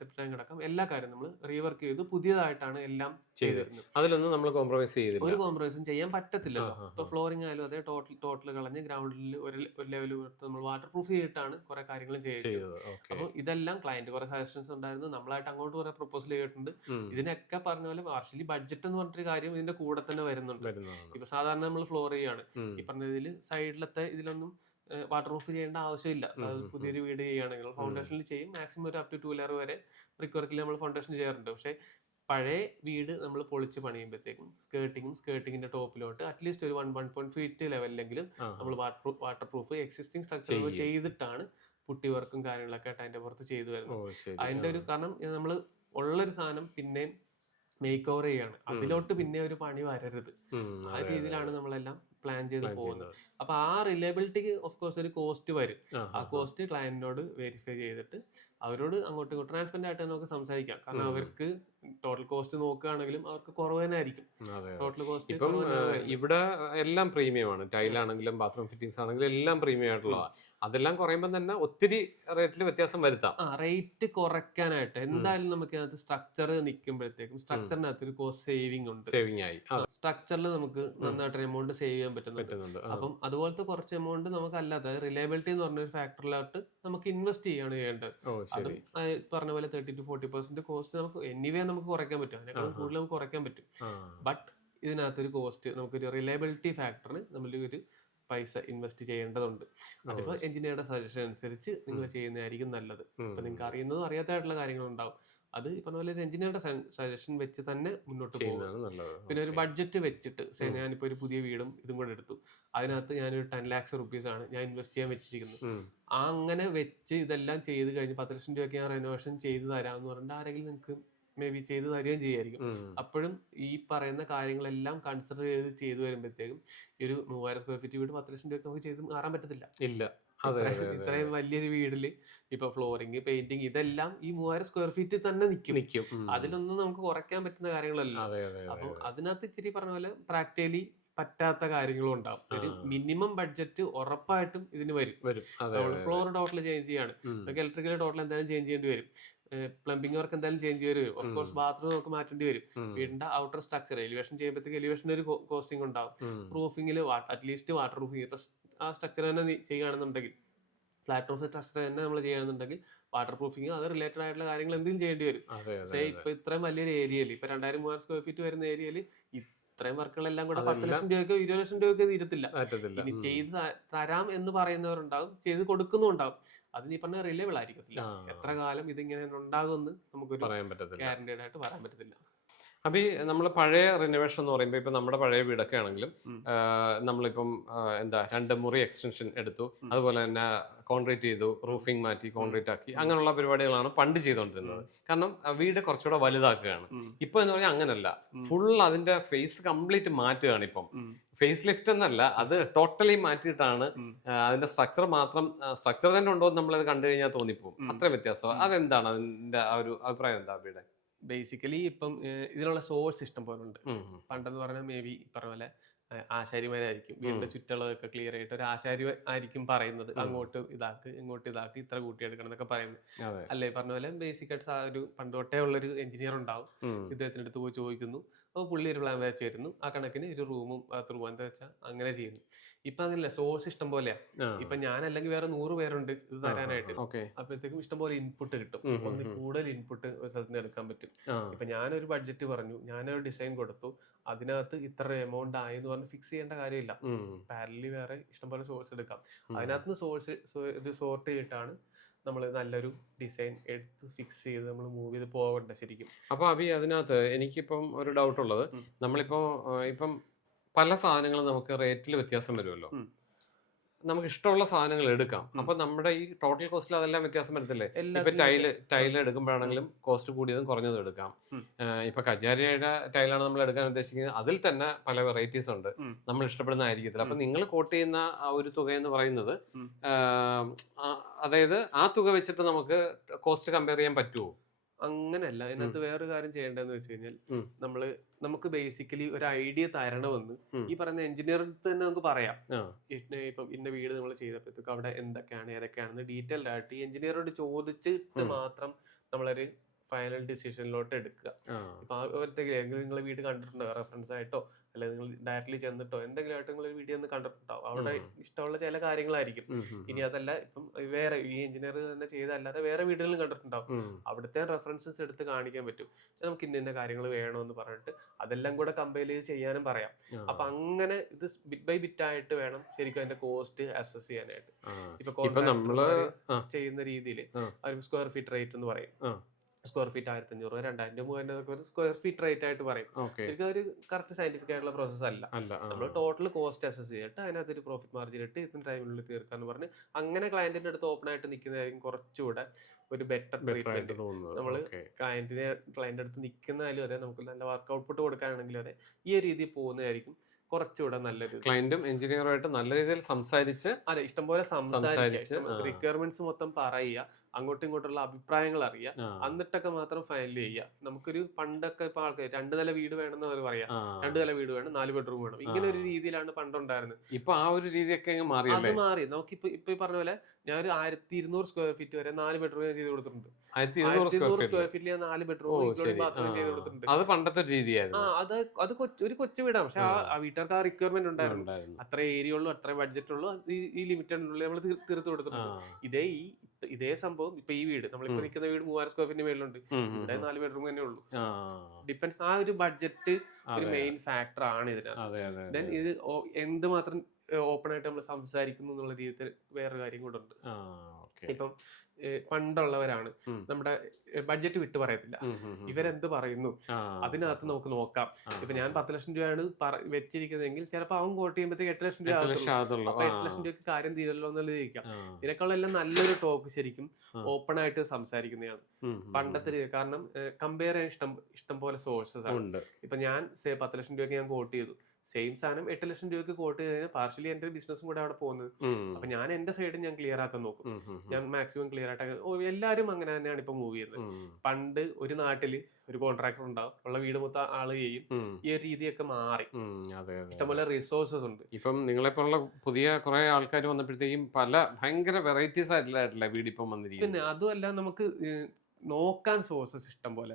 സെപ്റ്റ് ടാങ്ക് അടക്കം എല്ലാ കാര്യം നമ്മൾ റീവർക്ക് ചെയ്തു, പുതിയതായിട്ടാണ് എല്ലാം ചെയ്തിരുന്നത്. അതിലൊന്നും നമ്മൾ കോംപ്രമൈസ് ചെയ്തില്ല, ഒരു കോംപ്രമൈസും ചെയ്യാൻ പറ്റത്തില്ലല്ലോ. ഇപ്പൊ ഫ്ലോറിംഗ് ആയാലും അതേ ടോട്ടൽ കളഞ്ഞ് ഗ്രൗണ്ടിൽ ഒരു ലെവൽ നമ്മൾ വാട്ടർ പ്രൂഫ് ചെയ്തിട്ടാണ് കുറെ കാര്യങ്ങളും ചെയ്തത്. അപ്പൊ ഇതെല്ലാം ക്ലയന്റ് കുറെ സജഷൻസ് ഉണ്ടായിരുന്നു, നമ്മളായിട്ട് അങ്ങോട്ട് കുറെ പ്രപ്പോസൽ ചെയ്തിട്ടുണ്ട്. ഇതിനൊക്കെ പറഞ്ഞ പോലെ പാർഷ്യലി ബഡ്ജറ്റ് എന്ന് പറഞ്ഞൊരു കാര്യം ഇതിന്റെ കൂടെ തന്നെ വരുന്നുണ്ട്. ഇപ്പൊ സാധാരണ നമ്മൾ ഫ്ലോർ ചെയ്യാണ്, ഈ പറഞ്ഞതിൽ സൈഡിലത്തെ ഇതിലൊന്നും വാട്ടർ പ്രൂഫ് ചെയ്യേണ്ട ആവശ്യമില്ല. പുതിയൊരു വീട് ചെയ്യുകയാണെങ്കിൽ ഫൗണ്ടേഷനിൽ ചെയ്യും, മാക്സിമം ഒരു അപ് ടു 2 ലെയർ വരെ റിക്വയർക്കിൽ നമ്മൾ ഫൗണ്ടേഷൻ ചെയ്യാറുണ്ട്. പക്ഷെ പഴയ വീട് നമ്മൾ പൊളിച്ച് പണിയുമ്പോഴത്തേക്കും സ്കേർട്ടിങ്ങിന്റെ ടോപ്പിലോട്ട് അറ്റ്ലീസ്റ്റ് ഒരു 1.5 feet ലെവലിലെങ്കിലും നമ്മൾ വാട്ടർ പ്രൂഫ് എക്സിസ്റ്റിംഗ് സ്ട്രക്ചർ ചെയ്തിട്ടാണ് പുട്ടി വർക്കും കാര്യങ്ങളൊക്കെ ആയിട്ട് അതിന്റെ പുറത്ത് ചെയ്തു വരുന്നത്. അതിന്റെ ഒരു കാരണം നമ്മൾ ഉള്ളൊരു സാധനം പിന്നെയും മേക്ക് ഓവർ ചെയ്യാണ്, അതിലോട്ട് പിന്നെ ഒരു പണി വരരുത്. ആ രീതിയിലാണ് നമ്മളെല്ലാം പ്ലാൻ ചെയ്ത് പോകുന്നത്. അപ്പൊ ആ റിലയബിലിറ്റിക്ക് ഓഫ് കോഴ്സ് ഒരു കോസ്റ്റ് വരും. ആ കോസ്റ്റ് ക്ലയന്റിനോട് വെരിഫൈ ചെയ്തിട്ട് അവരോട് അങ്ങോട്ടും ഇങ്ങോട്ടും ട്രാൻസ്പെറന്റ് ആയിട്ട് നമുക്ക് സംസാരിക്കാം. കാരണം അവർക്ക് ടോട്ടൽ കോസ്റ്റ് നോക്കുകയാണെങ്കിലും അവർക്ക് കുറവ് തന്നെ ആയിരിക്കും. ടോട്ടൽ കോസ്റ്റ് ഇപ്പം ഇവിടെ എല്ലാം പ്രീമിയം ആണ്. ടൈലാണെങ്കിലും ബാത്റൂം ഫിറ്റിംഗ്സ് ആണെങ്കിലും എല്ലാം പ്രീമിയം ആയിട്ടുള്ളതാണ്. അതെല്ലാം കുറയുമ്പോൾ തന്നെ ഒത്തിരി റേറ്റിൽ വ്യത്യാസം വരുത്താം. റേറ്റ് കുറയ്ക്കാനായിട്ട് എന്തായാലും നമുക്ക് അതിനകത്ത് സ്ട്രക്ചർ നിൽക്കുമ്പോഴത്തേക്കും സ്ട്രക്ചറിനകത്ത് ഒരു കോസ്റ്റ് സേവിംഗ് ഉണ്ട്. സേവിങ് ആയി സ്ട്രക്ചറിൽ നമുക്ക് നന്നായിട്ട് എമൗണ്ട് സേവ് ചെയ്യാൻ പറ്റുന്നുണ്ട്. അപ്പം അതുപോലത്തെ കുറച്ച് എമൗണ്ട് നമുക്ക് അല്ലാതെ റിലയബിലിറ്റി എന്ന് പറഞ്ഞ ഒരു ഫാക്ടറിലോട്ട് നമുക്ക് ഇൻവെസ്റ്റ് ചെയ്യാണ് ചെയ്യേണ്ടത്. അതും പറഞ്ഞ പോലെ 30-40% കോസ്റ്റ് നമുക്ക് എനിവേ നമുക്ക് കുറയ്ക്കാൻ പറ്റും. അതിനേക്കാളും കൂടുതൽ നമുക്ക് കുറയ്ക്കാൻ പറ്റും. ബട്ട് ഇതിനകത്തൊരു കോസ്റ്റ് നമുക്കൊരു റിലയബിലിറ്റി ഫാക്ടറിന് നമ്മളൊരു പൈസ ഇൻവെസ്റ്റ് ചെയ്യേണ്ടതുണ്ട്. അതിപ്പോ എഞ്ചിനീയറുടെ സജഷൻ അനുസരിച്ച് നിങ്ങൾ ചെയ്യുന്നതായിരിക്കും നല്ലത്. ഇപ്പൊ നിങ്ങൾക്ക് അറിയുന്നതും അറിയാത്തതായിട്ടുള്ള കാര്യങ്ങളുണ്ടാവും. അത് ഈ പറഞ്ഞ പോലെ ഒരു എഞ്ചിനീയറുടെ സജഷൻ വെച്ച് തന്നെ മുന്നോട്ട് പോകുന്നത്. പിന്നെ ഒരു ബഡ്ജറ്റ് വെച്ചിട്ട് ഞാനിപ്പോ ഒരു പുതിയ വീടും ഇതും കൂടെ എടുത്തു, അതിനകത്ത് ഞാനൊരു 10 lakhs rupees ആണ് ഞാൻ ഇൻവെസ്റ്റ് ചെയ്യാൻ വെച്ചിരിക്കുന്നത്. അങ്ങനെ വെച്ച് ഇതെല്ലാം ചെയ്ത് കഴിഞ്ഞ് 10 ലക്ഷം രൂപയ്ക്ക് ഞാൻ റെനോവേഷൻ ചെയ്ത് തരാമെന്ന് പറഞ്ഞിട്ട് ആരെങ്കിലും നിങ്ങൾക്ക് മേ ബി ചെയ്ത് തരികയും ചെയ്യായിരിക്കും. അപ്പോഴും ഈ പറയുന്ന കാര്യങ്ങളെല്ലാം കൺസിഡർ ചെയ്ത് വരുമ്പോഴത്തേക്കും ഒരു 3000 square feet വീട് 10 ലക്ഷം രൂപയ്ക്ക് നമുക്ക് ചെയ്ത് മാറാൻ പറ്റത്തില്ല. ഇല്ല. ഇത്രയും വലിയൊരു വീട്ടില് ഇപ്പൊ ഫ്ലോറിങ്, പെയിന്റിങ് ഇതെല്ലാം ഈ 3000 square feet തന്നെ നിൽക്കും. അതിലൊന്നും നമുക്ക് കുറയ്ക്കാൻ പറ്റുന്ന കാര്യങ്ങളല്ല. അപ്പൊ അതിനകത്ത് ഇച്ചിരി പറഞ്ഞ പോലെ പ്രാക്ടിക്കലി പറ്റാത്ത കാര്യങ്ങളും ഉണ്ടാവും. ഒരു മിനിമം ബഡ്ജറ്റ് ഉറപ്പായിട്ടും ഇതിന് വരും. ഫ്ലോർ ടോട്ടൽ ചേഞ്ച് ചെയ്യാണ്, ഇലക്ട്രിക്കൽ ടോട്ടൽ എന്തായാലും ചേഞ്ച് ചെയ്യേണ്ടി വരും. പ്ലംബിംഗ് വർക്ക് എന്തായാലും ചേഞ്ച് ചെയ്യേണ്ടി വരും. ഓഫ് കോഴ്സ് ബാത്റൂം നമുക്ക് മാറ്റേണ്ടി വരും. വീടിന്റെ ഔട്ടർ സ്ട്രക്ചർ എലിവേഷൻ ചെയ്യുമ്പോഴത്തേക്ക് എലിവേഷന് ഒരു കോസ്റ്റിംഗ് ഉണ്ടാവും. റൂഫിംഗിൽ അറ്റ്ലീസ്റ്റ് വാട്ടർ റൂഫിംഗ് ഇപ്പൊ ആ സ്ട്രക്ചർ തന്നെ ചെയ്യുകയാണെന്നുണ്ടെങ്കിൽ, ഫ്ലാറ്റ് റൂഫ് സ്ട്രക്ചർ തന്നെ നമ്മൾ ചെയ്യുകയാണെന്നുണ്ടെങ്കിൽ വാട്ടർ പ്രൂഫിംഗ് അത് റിലേറ്റഡ് ആയിട്ടുള്ള കാര്യങ്ങൾ എന്തെങ്കിലും ചെയ്യേണ്ടി വരും. ഇപ്പൊ ഇത്രയും വലിയൊരു ഏരിയയിൽ ഇപ്പൊ 2000-3000 square feet വരുന്ന ഏരിയയിൽ ഇത്രയും വർക്കുകളെല്ലാം കൂടെ 10 ലക്ഷം രൂപയ്ക്കോ 20 ലക്ഷം രൂപയ്ക്കോ തീരത്തില്ല. ഇനി ചെയ്ത് തരാം എന്ന് പറയുന്നവരുണ്ടാവും, ചെയ്ത് കൊടുക്കുന്നുണ്ടാവും. അത് നീ പറഞ്ഞ റിലയബിൾ ആയിരിക്കത്തില്ല. എത്ര കാലം ഇതിങ്ങനെ ഉണ്ടാകുമെന്ന് നമുക്കൊരു ഗ്യാരണ്ടീഡ് ആയിട്ട് പറയാൻ പറ്റത്തില്ല. അപ്പൊ ഈ നമ്മൾ പഴയ റിനോവേഷൻ എന്ന് പറയുമ്പോൾ ഇപ്പൊ നമ്മുടെ പഴയ വീടൊക്കെ ആണെങ്കിലും നമ്മളിപ്പം 2 മുറി എക്സ്റ്റൻഷൻ എടുത്തു, അതുപോലെ തന്നെ കോൺക്രീറ്റ് ചെയ്തു, റൂഫിംഗ് മാറ്റി കോൺക്രീറ്റ് ആക്കി, അങ്ങനെയുള്ള പരിപാടികളാണ് പണ്ട് ചെയ്തുകൊണ്ടിരുന്നത്. കാരണം വീട് കുറച്ചുകൂടെ വലുതാക്കുകയാണ്. ഇപ്പൊ എന്ന് പറഞ്ഞാൽ അങ്ങനല്ല, ഫുൾ അതിന്റെ ഫേസ് കംപ്ലീറ്റ് മാറ്റുകയാണ്. ഇപ്പം ഫേസ് ലിഫ്റ്റ് എന്നല്ല, അത് ടോട്ടലി മാറ്റിയിട്ടാണ്. അതിന്റെ സ്ട്രക്ചർ തന്നെ ഉണ്ടോ എന്ന് നമ്മളത് കണ്ടു കഴിഞ്ഞാൽ തോന്നിപ്പോവും. അത്ര വ്യത്യാസം. അതെന്താണ് അതിന്റെ ആ ഒരു അഭിപ്രായം? എന്താ വീട് ബേസിക്കലി ഇപ്പം ഇതിനുള്ള സോഴ്സ് ഇഷ്ടം പോലെ ഉണ്ട്. പണ്ടെന്ന് പറഞ്ഞാൽ മേ ബി പറഞ്ഞ പോലെ ആശാരിമാരായിരിക്കും വീടിന്റെ ചുറ്റളവൊക്കെ ക്ലിയർ ആയിട്ട് ഒരു ആശാരി ആയിരിക്കും പറയുന്നത്, അങ്ങോട്ട് ഇതാക്ക് ഇങ്ങോട്ട് ഇതാക്ക് ഇത്ര കൂട്ടിയെടുക്കണം എന്നൊക്കെ പറയുന്നത്. അല്ലേ പറഞ്ഞ പോലെ ബേസിക് ആയിട്ട് ഒരു പണ്ടോട്ടേ ഉള്ളൊരു എഞ്ചിനീയർ ഉണ്ടാവും. ഇദ്ദേഹത്തിന്റെ അടുത്ത് പോയി ചോദിക്കുന്നു, അപ്പോൾ പുള്ളി ഒരു പ്ലാൻ വെച്ച് തരുന്നു. ആ കണക്കിന് ഒരു റൂമും ബാത്റൂമും എന്താ വെച്ചാൽ അങ്ങനെ ചെയ്യുന്നു. ഇപ്പൊ അങ്ങനല്ല, സോഴ്സ് ഇഷ്ടം പോലെയാ. ഇപ്പൊ ഞാൻ അല്ലെങ്കിൽ വേറെ 100 പേരുണ്ട് ഇത് തരാനായിട്ട്. അപ്പോഴത്തേക്കും ഇഷ്ടം പോലെ ഇൻപുട്ട് കിട്ടും. ഒന്ന് കൂടുതൽ ഇൻപുട്ട് ഒരു സ്ഥലത്ത് നിന്ന് എടുക്കാൻ പറ്റും. ഇപ്പൊ ഞാനൊരു ബഡ്ജറ്റ് പറഞ്ഞു, ഞാനൊരു ഡിസൈൻ കൊടുത്തു, അതിനകത്ത് ഇത്ര എമൗണ്ട് ആയെന്ന് പറഞ്ഞ് ഫിക്സ് ചെയ്യേണ്ട കാര്യമില്ല. പാരലി വേറെ ഇഷ്ടംപോലെ സോഴ്സ് എടുക്കാം. അതിനകത്ത് സോഴ്സ് ഇത് സോർട്ട് ചെയ്തിട്ടാണ് നമ്മൾ നല്ലൊരു ഡിസൈൻ എടുത്ത് ഫിക്സ് ചെയ്ത് നമ്മൾ മൂവ് ചെയ്ത് പോകണ്ട ശരിക്കും. അപ്പൊ അഭി, അതിനകത്ത് എനിക്കിപ്പം ഒരു ഡൗട്ട് ഉള്ളത്, ഇപ്പം പല സാധനങ്ങളും നമുക്ക് റേറ്റിൽ വ്യത്യാസം വരുമല്ലോ. നമുക്ക് ഇഷ്ടമുള്ള സാധനങ്ങൾ എടുക്കാം. അപ്പൊ നമ്മുടെ ഈ ടോട്ടൽ കോസ്റ്റിൽ അതെല്ലാം വ്യത്യാസം വരത്തില്ലേ? ഇപ്പൊ ടൈൽ എടുക്കുമ്പോഴാണെങ്കിലും കോസ്റ്റ് കൂടിയതും കുറഞ്ഞതും എടുക്കാം. ഇപ്പൊ കജാരിയുടെ ടൈലാണ് നമ്മൾ എടുക്കാൻ ഉദ്ദേശിക്കുന്നത്, അതിൽ തന്നെ പല വെറൈറ്റീസ് ഉണ്ട്, നമ്മൾ ഇഷ്ടപ്പെടുന്നതായിരിക്കത്തില്ല. അപ്പൊ നിങ്ങൾ കോട്ട് ചെയ്യുന്ന ആ ഒരു തുക എന്ന് പറയുന്നത്, അതായത് ആ തുക വെച്ചിട്ട് നമുക്ക് കോസ്റ്റ് കമ്പയർ ചെയ്യാൻ പറ്റുമോ? അങ്ങനെയല്ല. അതിനകത്ത് വേറൊരു കാര്യം ചെയ്യേണ്ടതെന്ന് വെച്ച് കഴിഞ്ഞാൽ, നമുക്ക് ബേസിക്കലി ഒരു ഐഡിയ തരണമെന്ന് ഈ പറയുന്ന എഞ്ചിനീയറിന് തന്നെ നമുക്ക് പറയാം. ഇപ്പം ഇന്ന വീട് നമ്മൾ ചെയ്തപ്പോഴത്തേക്ക് അവിടെ എന്തൊക്കെയാണ് ഏതൊക്കെയാണെന്ന് ഡീറ്റെയിൽഡ് ആയിട്ട് ഈ എഞ്ചിനീയറോട് ചോദിച്ചിട്ട് മാത്രം നമ്മളൊരു ഫൈനൽ ഡിസിഷനിലോട്ട് എടുക്കുക. ഇപ്പൊ നിങ്ങൾ വീട് കണ്ടിട്ടുണ്ടോ റെഫറൻസ് ആയിട്ടോ, അല്ലെങ്കിൽ നിങ്ങൾ ഡയറക്ട്ലി ചെന്നിട്ടോ എന്തെങ്കിലും ആയിട്ട് നിങ്ങൾ വീഡിയോ ഒന്ന് കണ്ടിട്ടുണ്ടാവും. അവിടെ ഇഷ്ടമുള്ള ചില കാര്യങ്ങളായിരിക്കും. ഇനി അതല്ല, ഇപ്പം വേറെ ഈ എഞ്ചിനീയർ തന്നെ ചെയ്തല്ലാതെ വേറെ വീടുകളും കണ്ടിട്ടുണ്ടാവും. അവിടുത്തെ റെഫറൻസസ് എടുത്ത് കാണിക്കാൻ പറ്റും. നമുക്ക് ഇന്ന കാര്യങ്ങൾ വേണമെന്ന് പറഞ്ഞിട്ട് അതെല്ലാം കൂടെ കമ്പയർ ചെയ്ത് ചെയ്യാനും പറയാം. അപ്പൊ അങ്ങനെ ഇത് ബിറ്റ് ബൈ ബിറ്റ് ആയിട്ട് വേണം ശരിക്കും അതിന്റെ കോസ്റ്റ് അസസ് ചെയ്യാനായിട്ട്. ഇപ്പൊ നമ്മള് ചെയ്യുന്ന രീതിയിൽ ഒരു സ്ക്വയർ ഫീറ്റ് റേറ്റ് എന്ന് പറയും. Square feet 1500, 2000, 3000 square feet rate ആയിട്ട് പറയും. ശരിക്കും ഒരു കറക്റ്റ് സയന്റിഫിക് ആയിട്ടുള്ള പ്രോസസ് അല്ല. നമ്മൾ ടോട്ടൽ കോസ്റ്റ് അസസ് ചെയ്തിട്ട് അതിനകത്ത് ഒരു പ്രോഫിറ്റ് മാർജിൻ ഇട്ട് ഇത്ര ടൈമിനുള്ളിൽ തീർക്കാന്ന് പറഞ്ഞ് അങ്ങനെ ക്ലയന്റിന്റെ അടുത്ത് ഓപ്പൺ ആയിട്ട് നിൽക്കുന്നതായിരിക്കും കുറച്ചുകൂടെ ഒരു ബെറ്റർ ട്രീറ്റ്മെന്റ്. നമ്മള് ക്ലയന്റ് അടുത്ത് നിൽക്കുന്നതായാലും അതെ, നമുക്ക് നല്ല വർക്ക് ഔട്ട്പുട്ട് കൊടുക്കാനാണെങ്കിലും അതെ, ഈ ഒരു രീതിയിൽ പോകുന്നതായിരിക്കും കുറച്ചുകൂടെ നല്ലൊരു ക്ലയന്റും എഞ്ചിനീയറുമായിട്ട് നല്ല രീതിയിൽ സംസാരിച്ച് അതെ ഇഷ്ടംപോലെ സംസാരിച്ച്, റിക്വയർമെന്റ്സ് മൊത്തം പറയുക, അങ്ങോട്ടും ഇങ്ങോട്ടുള്ള അഭിപ്രായങ്ങൾ അറിയാം, എന്നിട്ടൊക്കെ മാത്രം ഫൈനൽ ചെയ്യുക. നമുക്കൊരു പണ്ടൊക്കെ ഇപ്പൊ ആൾക്കാർ 2 നില വീട് വേണമെന്ന് അവർ പറയാം, 2 നില വീട് വേണം, 4 ബെഡ്റൂം വേണം, ഇങ്ങനെ ഒരു രീതിയിലാണ് പണ്ടുണ്ടായിരുന്നത്. ഇപ്പൊ ആ ഒരു രീതിയൊക്കെ അത് മാറി. നമുക്കിപ്പോ ഈ പറഞ്ഞ പോലെ ഞാൻ ഒരു 1200 സ്ക്വയർ ഫീറ്റ് വരെ 4 ബെഡ്റൂം ചെയ്ത് കൊടുത്തിട്ടുണ്ട്. 1200 സ്ക്വയർ ഫീറ്റിൽ ഞാൻ 4 ബെഡ്റൂം ബാത്റൂം ചെയ്ത് കൊടുത്തിട്ടുണ്ട്. അത് പണ്ടത്തെ രീതിയായിരുന്നു. അത് ഒരു കൊച്ചു വീടാണ്, പക്ഷെ ആ വീട്ടുകാർക്ക് ആ റിക്വയർമെന്റ് ഉണ്ടായിരുന്നു. അത്ര ഏരിയ ഉള്ളൂ, അത്ര ബഡ്ജറ്റ് ഉള്ളൂ, ഈ ലിമിറ്റഡിനുള്ളിൽ നമ്മൾ തീർത്ത് കൊടുത്തിട്ടുണ്ട്. ഇതേ സംഭവം ഇപ്പൊ ഈ വീട് നമ്മളിപ്പോ നിൽക്കുന്ന വീട് 3000 സ്ക്വയർ ഫീറ്റിന് മേലുണ്ട്, ഇവിടെ 4 ബെഡ്റൂം തന്നെ ഉള്ളൂ. ഡിപ്പെൻസ് ആ ഒരു ബഡ്ജറ്റ് ഒരു മെയിൻ ഫാക്ടർ ആണ് ഇതിനകത്ത്. ദെൻ ഇത് എന്തുമാത്രം ഓപ്പൺ ആയിട്ട് നമ്മൾ സംസാരിക്കുന്നു എന്നുള്ള രീതിയിൽ വേറൊരു കാര്യം കൂടെ ഉണ്ട്. ഇപ്പം പണ്ടുള്ളവരാണ് നമ്മുടെ ബഡ്ജറ്റ് വിട്ടു പറയത്തില്ല, ഇവരെന്ത് പറയുന്നു അതിനകത്ത് നമുക്ക് നോക്കാം. ഇപ്പൊ ഞാൻ 10 ലക്ഷം രൂപയാണ് വെച്ചിരിക്കുന്നതെങ്കിൽ ചിലപ്പോൾ അവൻ കോട്ട് ചെയ്യുമ്പോഴത്തേക്ക് 8 ലക്ഷം രൂപ, അപ്പൊ 8 ലക്ഷം രൂപയ്ക്ക് കാര്യം തീരല്ലോ എന്നുള്ളത് ഇരിക്കാം. ഇതിനേക്കാളെല്ലാം നല്ലൊരു ടോക്ക് ശരിക്കും ഓപ്പൺ ആയിട്ട് സംസാരിക്കുന്നതാണ് പണ്ടത്തെ രീതി. കാരണം കമ്പയർ ചെയ്യാൻ ഇഷ്ടം പോലെ സോഴ്സസ് ആണ്. ഇപ്പൊ ഞാൻ 10 ലക്ഷം രൂപയ്ക്ക് ഞാൻ കോട്ട് ചെയ്തു, സെയിം സാധനം 8 ലക്ഷം രൂപയ്ക്ക് കോട്ട് ചെയ്തതിന് പാർഷ്യലി എന്റെ ബിസിനസ്സും കൂടെ അവിടെ പോകുന്നത്. അപ്പൊ ഞാൻ എന്റെ സൈഡ് ഞാൻ ക്ലിയർ ആക്കാൻ നോക്കും, ഞാൻ മാക്സിമം ക്ലിയർ ആയിട്ട്. എല്ലാരും അങ്ങനെ തന്നെയാണ് ഇപ്പൊ മൂവ് ചെയ്യുന്നത്. പണ്ട് ഒരു നാട്ടില് ഒരു കോൺട്രാക്ടർ ഉണ്ടാവും, ഉള്ള വീട് മൊത്തം ആള് ചെയ്യും. ഈ ഒരു രീതിയൊക്കെ മാറി, ഇഷ്ടംപോലെ റിസോഴ്സസ് ഉണ്ട്. ഇപ്പം നിങ്ങളെപ്പോലുള്ള പുതിയ കുറെ ആൾക്കാർ വന്നപ്പോഴത്തേക്കും പല ഭയങ്കര വെറൈറ്റീസ് ആയിട്ടുള്ള വീട് ഇപ്പം വന്നിരിക്കും. പിന്നെ അതുമല്ല നമുക്ക് നോക്കാൻ സോഴ്സസ് ഇഷ്ടം പോലെ.